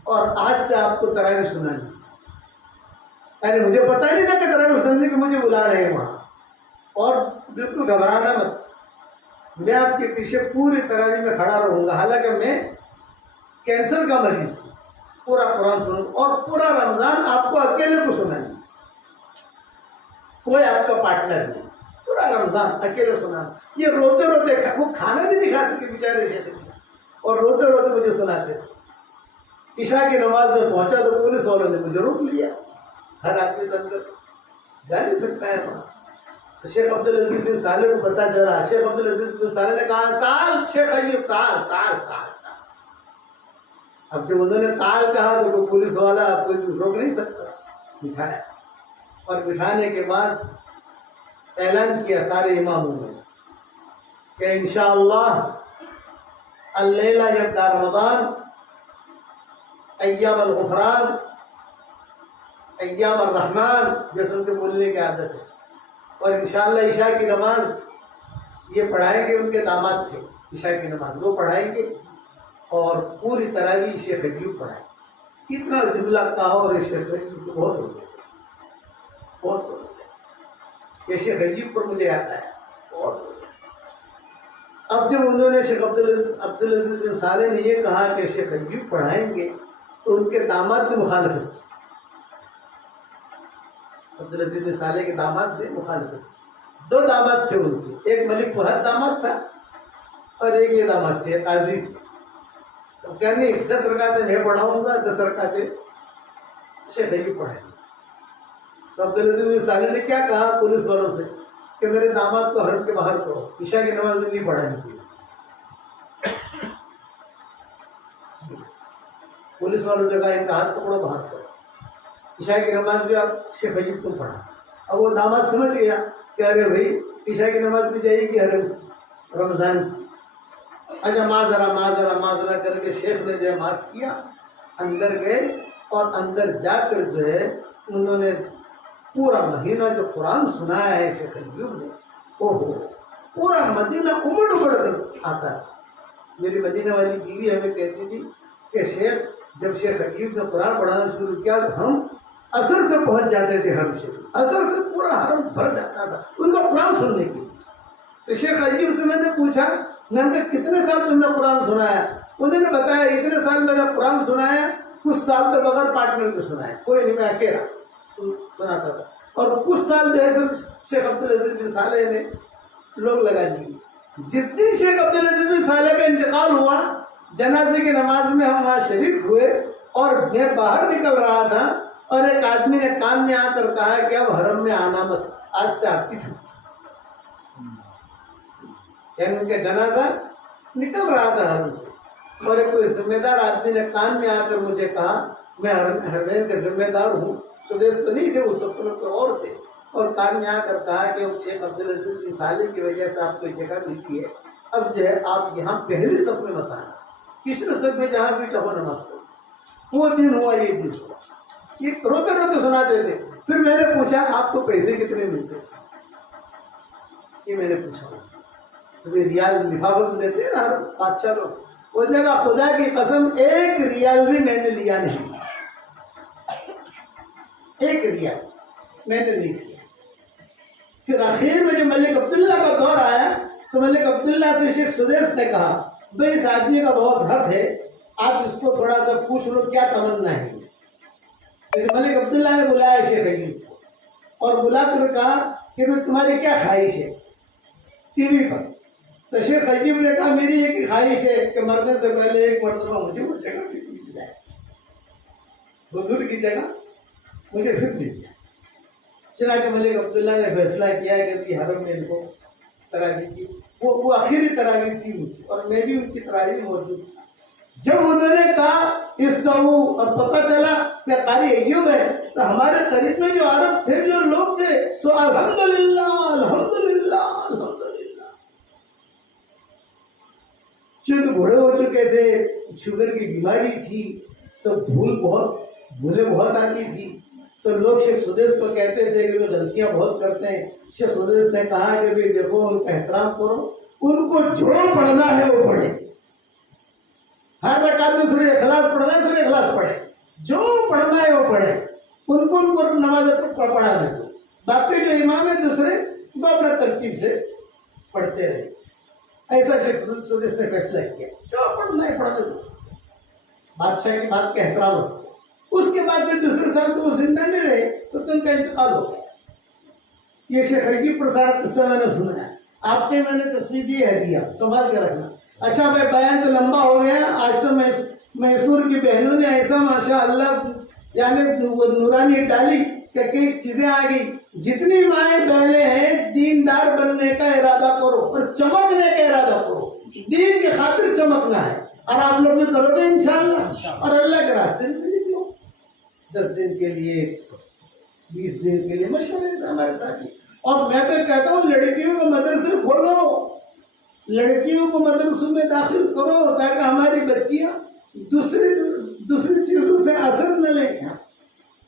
اور آج سے آپ کو تراویح سنانی. یعنی مجھے پتہ نہیں تھا کہ تراویح سننے کے مجھے بلا رہے ہیں وہاں, اور بالکل گھبرانا مت, میں آپ کے پیچھے پوری تراویح میں کھڑا رہوں گا, حالانکہ میں کینسر کا مریض ہوں. پورا قرآن سنوں اور پورا رمضان آپ کو اکیلے کو سنانی, کوئی آپ کا پارٹنر نہیں, پورا رمضان اکیلے سنانا. یہ روتے روتے, وہ کھانا بھی نہیں کھا سکے بیچارے شیخ, اور روتے روتے مجھے سناتے تھے. عشاء کی نماز میں پہنچا تو پولیس والوں نے مجھے روک لیا. ہر آدمی تو اندر جا نہیں سکتا ہے وہاں. شیخ عبدالعزیز بن صالح کو پتہ چلا. شیخ عبدالعزیز بن صالح نے کہا تعال شیخ ایوب, تعال تعال تعال. اب جب انہوں نے تعال کہا تو کوئی پولیس والا آپ کو روک نہیں سکتا, بٹھایا. اور بٹھانے کے بعد اعلان کیا سارے اماموں نے کہ انشاءاللہ اللیلہ یبدا رمضان, ایام الغفران, ایام الرحمن, جیسے ان کے بولنے کی عادت ہے. اور انشاءاللہ عشاء کی نماز یہ پڑھائیں گے, ان کے داماد تھے عشاء کی نماز وہ پڑھائیں گے, اور پوری تراویح شیخ ایوب پڑھائیں. کتنا جملہ کہا, اور شیخ ایوب کو بہت ہو گیا, بہت ہو گیا. یہ شیخ ایوب پر مجھے یاد آیا, بہت ہو گیا. اب جب انہوں نے شیخ عبدالعزیز بن صالح نے یہ کہا کہ شیخ ایوب پڑھائیں گے, تو ان کے داماد نے مخالفت کی. عبدالعزیز بن صالح کے داماد نے مخالفت کی. دو داماد تھے ان کے, ایک ملک فہد داماد تھا اور ایک یہ داماد تھے قاضی تھے. تو کہنے 10 رکعتیں میں پڑھاؤں گا, 10 رکعتیں شیخ ایوب پڑھائیں گے. تو عبدالعزیز بن صالح نے کیا کہا پولیس والوں سے کہ میرے داماد کو حرم کے باہر کرو, عشاء کی نماز نہیں پڑھانی تھی. پولیس والوں سے کہا ان کا ہاتھ پکڑو, باہر کرو, عشاء کی نماز بھی آپ شیخ ایوب کو پڑھا. اب وہ داماد سمجھ گیا کہ ارے بھائی عشاء کی نماز بھی جائے گی حرم رمضان کی. اچھا معذرہ کر کے شیخ نے جو معاف کیا, اندر گئے, اور اندر جا کر جو ہے انہوں نے پورا مہینہ جو قرآن سنایا ہے شیخ ایوب نے, پورا مدینہ امڑ کر آتا ہے. میری مدینہ والی بیوی ہمیں کہتی تھی کہ شیخ جب شیخ ایوب نے قرآن پڑھانا شروع کیا تو ہم اثر سے پہنچ جاتے تھے حرم شریف, اثر سے پورا حرم بھر جاتا تھا ان کا قرآن سننے کے لیے. تو شیخ ایوب سے میں نے پوچھا, میں نے کہا کتنے سال تم نے قرآن سنایا؟ انہوں نے بتایا اتنے سال میں نے قرآن سنایا, کچھ سال تو بغیر پارٹنر کو سنایا, کوئی نہیں, میں اکیلا سناتا تھا. اور کچھ سال جو ہے پھر شیخ عبدالعزیز بن صالح نے لوگ لگا دیے. جس دن شیخ عبدالعزیز بن صالح کا انتقال ہوا, جنازے کی نماز میں ہم وہاں شریک ہوئے, اور میں باہر نکل رہا تھا, اور ایک آدمی نے کان میں آ کر کہا کہ اب حرم میں آنا مت, آج سے آپ کی چھٹی. یعنی ان کا جنازہ نکل رہا تھا حرم سے, اور ایک کوئی ذمہ دار آدمی نے کان میں آ کر مجھے کہا میں حرمین کا ذمہ دار ہوں, سدیش تو نہیں تھے اس وقت میں, کوئی اور تھے, اور کان میں آ کر کہا کہ شیخ عبدالعزیز بن صالح کی وجہ سے آپ کو جگہ ملتی ہے, اب جو ہے آپ یہاں پہلی صف میں مت آنا, تیسرے صف میں جہاں بھی چاہو نماز پڑھو. وہ دن ہوا, یہ دن ہوا. یہ روتے روتے سناتے تھے. پھر میں نے پوچھا آپ کو پیسے کتنے ملتے تھے؟ یہ میں نے پوچھا. ریال لفافے میں دیتے ہیں نا بادشاہ لوگ, اس نے کہا خدا کی قسم 1 ریال بھی میں نے لیا نہیں, 1 ریال میں نے نہیں لیا. پھر آخر میں جب ملک عبداللہ کا دور آیا تو ملک عبداللہ سے شیخ سدیس نے کہا بھائی اس آدمی کا بہت حق ہے, آپ اس کو تھوڑا سا پوچھ لو کیا تمنا ہے. ملک عبداللہ نے بلایا شیخ ایوب کو, اور بلا کر کہا کہ میں تمہاری کیا خواہش ہے ٹی وی پر. تو شیخ ایوب نے کہا میری ایک ہی خواہش ہے کہ مرنے سے پہلے ایک مرتبہ مجھے وہ جگہ پھر مل جائے, حضور کی جگہ مجھے پھر مل جائے. چنانچہ ملک عبداللہ نے فیصلہ کیا کہ حرم میں ان کو تراویح کی, وہ آخری تراویح تھی ان کی, اور میں بھی ان کی تراویح موجود تھا. جب انہوں نے کہا اس کا وہ, اور پتہ چلا کہ قاری ایوب ہے, تو ہمارے قریب میں جو عرب تھے, جو لوگ تھے, سو الحمدللہ الحمدللہ الحمدللہ چونکہ بوڑھے ہو چکے تھے، شوگر کی بیماری تھی، تو بھولیں بہت آتی تھی، تو لوگ شیخ سدیس کو کہتے تھے کہ وہ غلطیاں بہت کرتے ہیں۔ شیخ سدیس نے کہا کہ بھی دیکھو ان کا احترام کرو، ان کو جو پڑھنا ہے وہ پڑھے، ہر رکعت میں سورہ اخلاص پڑھنا ہے سورہ اخلاص پڑھے، جو پڑھنا ہے وہ پڑھے، ان کو نماز پڑھا دے دو، باقی جو امام ہے دوسرے وہ اپنا ترتیب سے پڑھتے رہے۔ ایسا شیخ سدیس نے فیصلہ کیا، جو پڑھنا ہے پڑھ دے دو، بادشاہ کی بات کا احترام رکھو۔ اس کے بعد پھر دوسرے سال تو وہ زندہ نہیں رہے تو ان کا انتقال ہو گیا۔ یہ شیخ حکیم پر سارا قصہ میں نے سنا ہے، آپ نے میں نے تصویر دی ہے، دیا سنبھال کے رکھنا۔ اچھا بھائی بیان تو لمبا ہو گیا، آج تو میسور کی بہنوں نے ایسا ماشاء اللہ یعنی نورانی ڈالی کہ کئی چیزیں آ گئی۔ جتنی مائیں بہنیں ہیں دیندار بننے کا ارادہ کرو اور چمکنے کا ارادہ کرو، دین کی خاطر چمکنا ہے، اور آپ لوگ بھی کرو گے انشاءاللہ، اور اللہ کے راستے میں نکلو۔ 10 دن کے لیے 20 دن کے لیے مشورے سے ہمارے ساتھی۔ اور میں تو کہتا ہوں لڑکیوں کو مدرسے کھولو، لڑکیوں کو مدرسوں میں داخل کرو تاکہ ہماری بچیاں دوسری چیزوں سے اثر نہ لیں،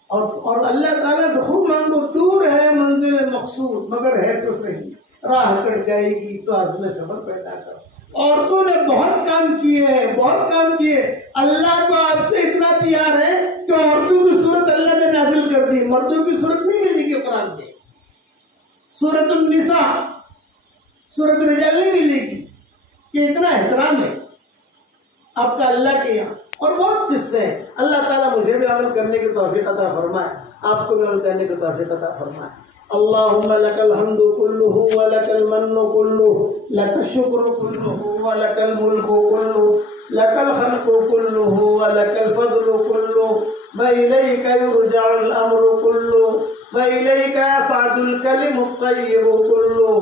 اور اللہ تعالیٰ سے خوب مانگو۔ دور ہے منزل مقصود مگر ہے تو صحیح، راہ کٹ جائے گی تو عزم صبر پیدا کرو۔ عورتوں نے بہت کام کیے ہیں، بہت کام کیے۔ اللہ کو آپ سے اتنا پیار ہے کہ عورتوں کی صورت اللہ نے نازل کر دی، مردوں کی صورت نہیں ملی کہ قرآن میں سورۃ النساء، سورۃ الرجال نہیں ملے گی، کہ اتنا احترام ہے آپ کا اللہ کے یہاں۔ اور بہت قصے ہیں۔ اللہ تعالیٰ مجھے بھی عمل کرنے کی توفیق عطا فرمائے، آپ کو بھی عمل کرنے کی توفیق عطا فرمائے۔ اللهم لك الحمد كله ولك المن كله لك الشكر كله ولك الملك كله لك الخلق كله ولك الفضل كله وإليك يرجع الأمر كله وإليك يصعد الكلم الطيب كله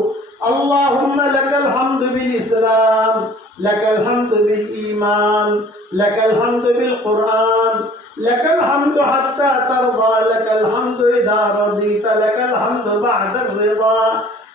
اللهم لك الحمد بالإسلام، لك الحمد بالإيمان، لك الحمد بالقرآن، لك الحمد حتى ترضى، لك الحمد إذا رضيت، لك الحمد بعد الرضا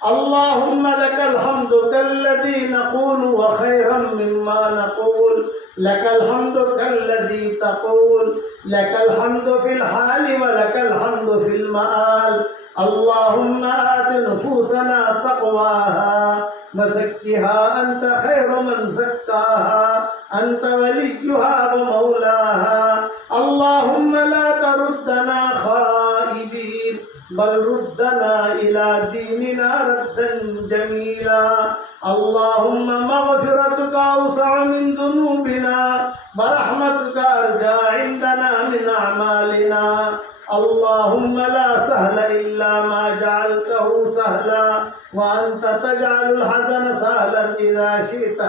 اللهم لك الحمد كالذي نقول وخيرا مما نقول، لك الحمد كالذي تقول، لك الحمد في الحال ولك الحمد في المآل اللهم آت نفوسنا تقواها وزكها أنت خير من زكاها أنت وليها ومولاها اللهم لا تردنا خائبين بل ردنا إلى ديننا ردا جميلا اللهم مغفرتك أوسع من ذنوبنا ورحمتك أرجى عندنا من أعمالنا اللهم لا سهل إلا ما جعلته سهلا وأنت تجعل الحزن سهلا إذا شئت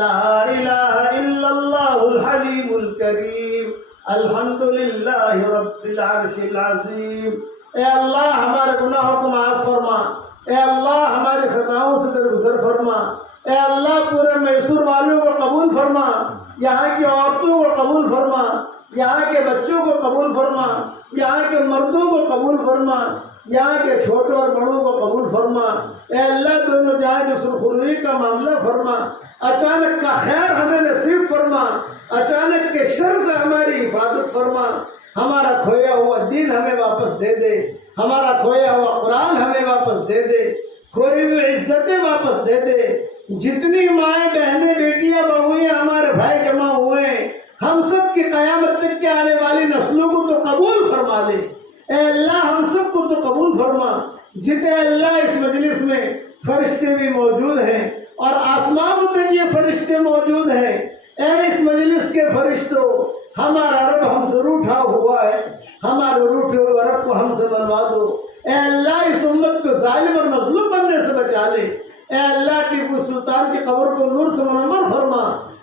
لا إله إلا الله الحليم الكريم الحمد لله رب العرش العظيم۔ اے اللہ ہمارے گناہوں کو معاف فرما، اے اللہ ہماری خطاؤں سے درگزر فرما، اے اللہ پورے میسور والوں کو قبول فرما، یہاں کی عورتوں کو قبول فرما، یہاں کے بچوں کو قبول فرما، یہاں کے مردوں کو قبول فرما، یہاں کے چھوٹے اور بڑوں کو قبول فرما۔ اے اللہ دونوں جہاں کی سرخروئی کا معاملہ فرما، اچانک کا خیر ہمیں نصیب فرما، اچانک کے شر سے ہماری حفاظت فرما، ہمارا کھویا ہوا دین ہمیں واپس دے دے، ہمارا کھویا ہوا قرآن ہمیں واپس دے دے، کھوئی ہوئی عزتیں واپس دے دے۔ جتنی مائیں بہنیں بیٹیاں بہوئیں ہمارے بھائی جمع ہوئے ہیں، ہم سب کی قیامت تک کے آنے والی نسلوں کو تو قبول فرما لے۔ اے اللہ ہم سب کو تو قبول فرما۔ جتنے اللہ اس مجلس میں فرشتے بھی موجود ہیں اور آسمان تک یہ فرشتے موجود ہیں، اے اس مجلس کے فرشتوں ہمارا رب ہم سے روٹھا ہوا ہے، ہمارے روٹھے ہوئے رب کو ہم سے منوا دو۔ اے اللہ اس امت کو ظالم اور مظلوم بننے سے بچا لے۔ اے اللہ ٹیپو سلطان کی قبر کو نور سے منور فرما،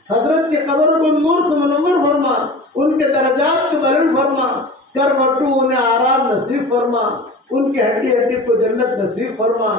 حضرت کی قبر کو نور سے منور فرما، ان کے درجات کو بلند فرما، کروٹو انہیں آرام نصیب فرما، ان کی ہڈی ہڈی کو جنت نصیب فرما۔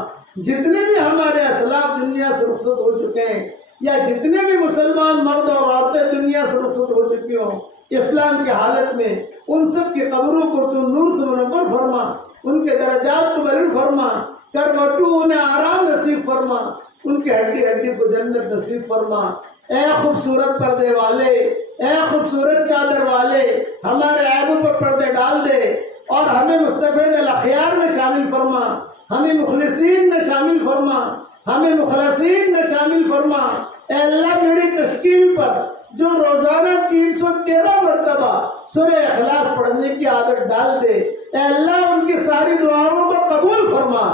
جتنے بھی ہمارے اسلاف دنیا سے رخصت ہو چکے ہیں یا جتنے بھی مسلمان مرد اور عورتیں دنیا سے رخصت ہو چکی ہوں اسلام کی حالت میں، ان سب کی قبروں کو تو نور سے منور فرما، ان کے درجات کو بلند فرما، کروٹو انہیں آرام نصیب فرما، ان کی ہڈی ہڈی کو جنت نصیب فرما۔ اے خوبصورت پردے والے، اے خوبصورت چادر والے، ہمارے عیبوں پر پردے ڈال دے اور ہمیں مستفید الاخیار میں شامل فرما، ہمیں مخلصین میں شامل فرما، ہمیں مخلصین میں شامل فرما۔ اے اللہ میری تشکیل پر جو روزانہ 313 مرتبہ سورہ اخلاص پڑھنے کی عادت ڈال دے، اے اللہ ان کی ساری دعاؤں کو قبول فرما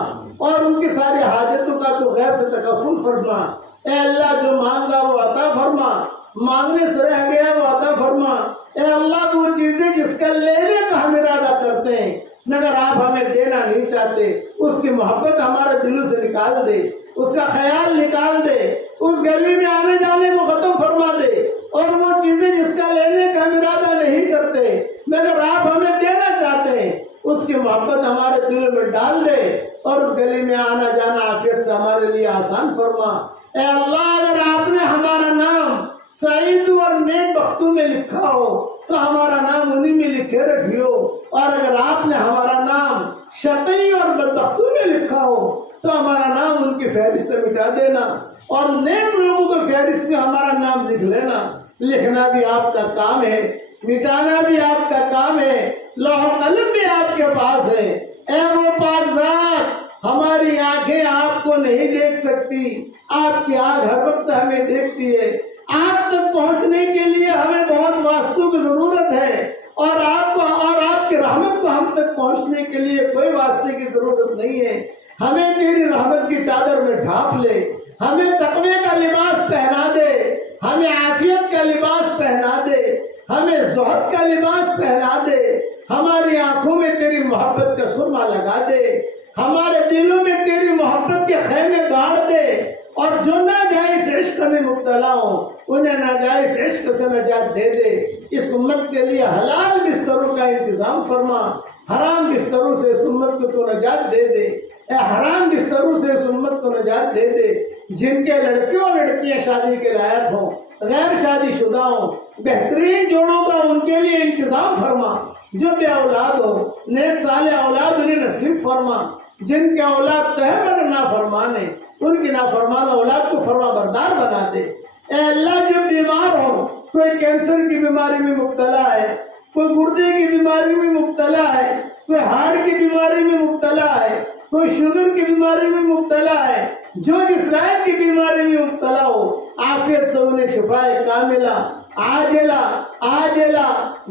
اور ان کی ساری حاجتوں کا تو غیب سے تکفل فرما۔ اے اللہ جو مانگا وہ عطا فرما، مانگنے سے رہ گیا وہ عطا فرما۔ اے اللہ وہ چیزیں جس کا لینے کا ہم ارادہ کرتے ہیں مگر آپ ہمیں دینا نہیں چاہتے، اس کی محبت ہمارے دلوں سے نکال دے، اس کا خیال نکال دے، اس گلی میں آنے جانے کو ختم فرما دے، اور وہ چیزیں جس کا لینے کا ہم ارادہ نہیں کرتے مگر آپ ہمیں دینا چاہتے ہیں اس کی محبت ہمارے دلوں میں ڈال دے، اور اس گلی میں آنا جانا عافیت سے ہمارے لیے آسان فرما۔ اے اللہ اگر آپ نے ہمارا نام سعید اور نیک بختوں میں لکھا ہو تو ہمارا نام انہی میں لکھے رکھیو، اور اگر آپ نے ہمارا نام شقی اور بدبختوں میں لکھا ہو تو ہمارا نام ان کی فہرست سے مٹا دینا، اور نیک لوگوں کو فہرست میں ہمارا نام لکھ لینا۔ لکھنا بھی آپ کا کام ہے، مٹانا بھی آپ کا کام ہے، لوح قلم بھی آپ کے پاس ہے۔ اے وہ پاک ذات، ہماری آنکھیں آپ کو نہیں دیکھ سکتی، آپ کی آنکھ ہر وقت ہمیں دیکھتی ہے۔ آپ تک پہنچنے کے لیے ہمیں بہت واسطوں کی ضرورت ہے، اور آپ کو اور آپ کی رحمت کو ہم تک پہنچنے کے لیے کوئی واسطے کی ضرورت نہیں ہے۔ ہمیں تیری رحمت کی چادر میں ڈھانپ لے، ہمیں تقوی کا لباس پہنا دے، ہمیں عافیت کا لباس پہنا دے، ہمیں زہد کا لباس پہنا دے، ہماری آنکھوں میں تیری محبت کا سرما لگا دے، ہمارے دلوں میں تیری محبت کے خیمے گاڑ دے، اور جو ناجائز عشق میں مبتلا ہوں انہیں ناجائز عشق سے نجات دے دے۔ اس امت کے لیے حلال بستروں کا انتظام فرما، حرام بستروں سے اس امت کو تو نجات دے دے۔ اے حرام بستروں سے اس امت کو نجات دے دے۔ جن کے لڑکے اور لڑکیاں شادی کے لائق ہوں، غیر شادی شدہ ہوں، بہترین جوڑوں کا ان کے لیے انتظام فرما۔ جو بے اولاد ہو نیک صالح اولاد انہیں نصیب فرما۔ جن کے اولاد تو ہے مگر نافرمان ہے، ان کی نافرمان اولاد کو فرما بردار بنا دے۔ اے اللہ جو بیمار ہو، کوئی کینسر کی بیماری میں مبتلا ہے، کوئی گردے کی بیماری میں مبتلا ہے، کوئی ہارٹ کی بیماری میں مبتلا ہے، کوئی شوگر کی بیماری میں مبتلا ہے، جو جس لائق کی بیماری میں مبتلا ہو عافیت سے انہیں شفائے کاملہ عاجلہ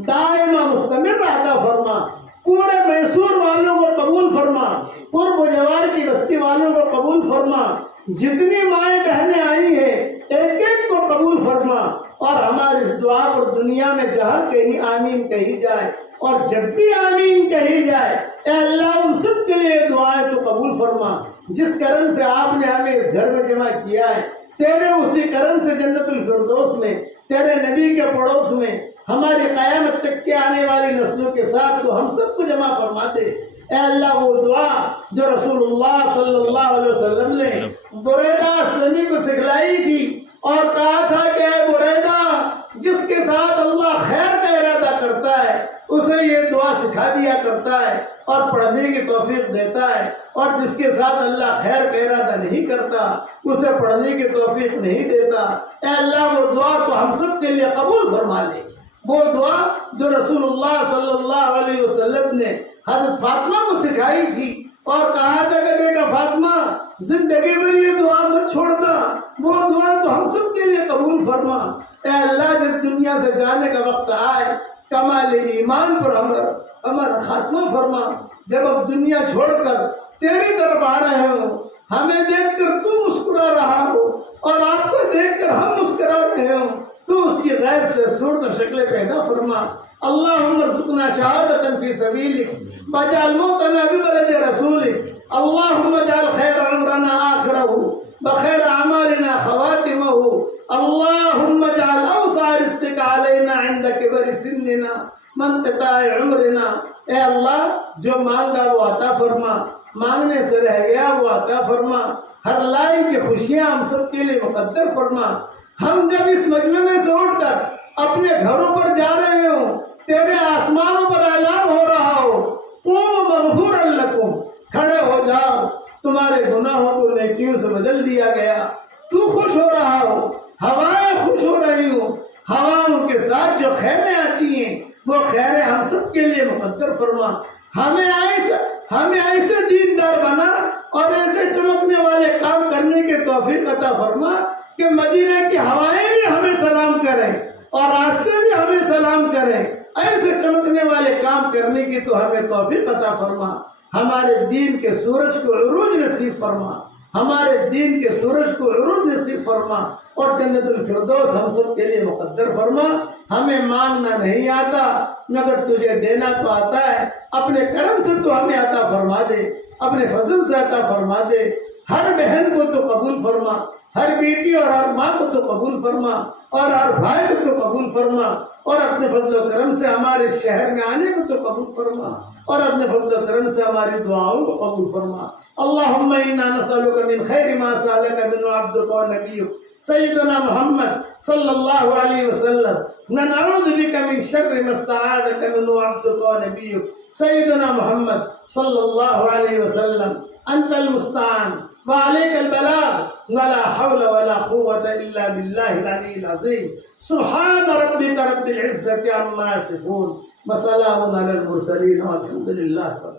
دائمہ مستمر عطا فرما۔ پورے میسور والوں کو قبول فرما، قرب و جوار کی بستی والوں کو قبول فرما، جتنی مائیں بہنیں آئی ہیں ایک ایک کو قبول فرما، اور ہماری اس دعا پر دنیا میں جہاں کہیں آمین کہی جائے اور جب بھی آمین کہی جائے اے اللہ ان سب کے لیے دعائیں تو قبول فرما۔ جس کرم سے آپ نے ہمیں اس گھر میں جمع کیا ہے تیرے اسی کرم سے جنت الفردوس میں تیرے نبی کے پڑوس میں ہماری قیامت تک کے آنے والی نسلوں کے ساتھ تو ہم سب کو جمع فرما دے۔ اے اللہ وہ دعا جو رسول اللہ صلی اللہ علیہ وسلم نے بریدہ اسلمی کو سکھلائی تھی اور کہا تھا کہ اے بریدہ جس کے ساتھ اللہ خیر کا ارادہ کرتا ہے اسے یہ دعا سکھا دیا کرتا ہے اور پڑھنے کی توفیق دیتا ہے، اور جس کے ساتھ اللہ خیر کا ارادہ نہیں کرتا اسے پڑھنے کی توفیق نہیں دیتا۔ اے اللہ وہ دعا کو ہم سب کے لیے قبول فرما لے، وہ دعا جو رسول اللہ صلی اللہ علیہ وسلم نے حضرت فاطمہ کو سکھائی تھی اور کہا تھا کہ بیٹا فاطمہ زندگی بھر یہ دعا مت چھوڑنا، وہ دعا تو ہم سب کے لیے قبول فرما۔ اے اللہ جب دنیا سے جانے کا وقت آئے کمال ایمان پر ہمارا خاتمہ فرما۔ جب اب دنیا چھوڑ کر تیری طرف آ رہے ہوں، ہمیں دیکھ کر تو مسکرا رہا ہو اور آپ کو دیکھ کر ہم مسکرا رہے ہوں، تو اس کی غیب سے صورت و شکلیں پیدا فرما۔ اللہم ارزقنا شہادتا فی سبیلک واجعل موتنا ببلد رسولک، اللہم اجعل خیر عمرنا آخرہ بخیر اعمالنا خواتمہ، اللہم اجعل اوسع رزقک علینا عند کبر سننا منقطع عمرنا۔ اے اللہ جو مانگا وہ عطا فرما، مانگنے سے رہ گیا وہ عطا فرما، ہر لائن کی خوشیاں ہم سب کے لیے مقدر فرما۔ ہم جب اس مجمع میں سے اٹھ کر اپنے گھروں پر جا رہے ہوں تیرے آسمانوں پر اعلان ہو رہا ہو قوموا مغفورا لکم، کھڑے ہو جاؤ تمہارے گناہوں کو نیکیوں سے بدل دیا گیا، تو خوش ہو رہا ہو ہوائیں خوش ہو رہی ہوں، ہواؤں کے ساتھ جو خیریں آتی ہیں وہ خیریں ہم سب کے لیے مقدر فرما، ہمیں ایسے دیندار بنا اور ایسے چمکنے والے کام کرنے کے توفیق عطا فرما کہ مدینہ کی ہوائیں بھی ہمیں سلام کریں اور راستے بھی ہمیں سلام کریں، ایسے چمکنے والے کام کرنے کی تو ہمیں توفیق عطا فرما، ہمارے دین کے سورج کو عروج نصیب فرما، ہمارے دین کے سورج کو عروج نصیب فرما اور جنت الفردوس ہم سب کے لیے مقدر فرما۔ ہمیں مانگنا نہیں آتا مگر تجھے دینا تو آتا ہے، اپنے کرم سے تو ہمیں عطا فرما دے، اپنے فضل سے عطا فرما دے، ہر بہن کو تو قبول فرما، ہر بیٹی اور ہر ماں کو تو قبول فرما اور ہر بھائی کو تو قبول فرما اور اپنے فضل و کرم سے ہمارے شہر میں آنے کو تو قبول فرما اور اپنے فضل و کرم سے ہماری دعاؤں کو قبول فرما۔ اللہم انا نسألک من خیر ما سألک من عبدک و نبیک سیدنا محمد صلی اللہ علیہ وسلم، ونعوذ بک من شر ما استعاذک من عبدک و نبیک سیدنا محمد صلی اللہ علیہ وسلم۔ انت المستعان وعليك البلاغ ولا حول ولا قوة إلا بالله العلي العظيم۔ سبحان ربك رب العزة عما يصفون وسلام على المرسلين والحمد لله رب العالمين۔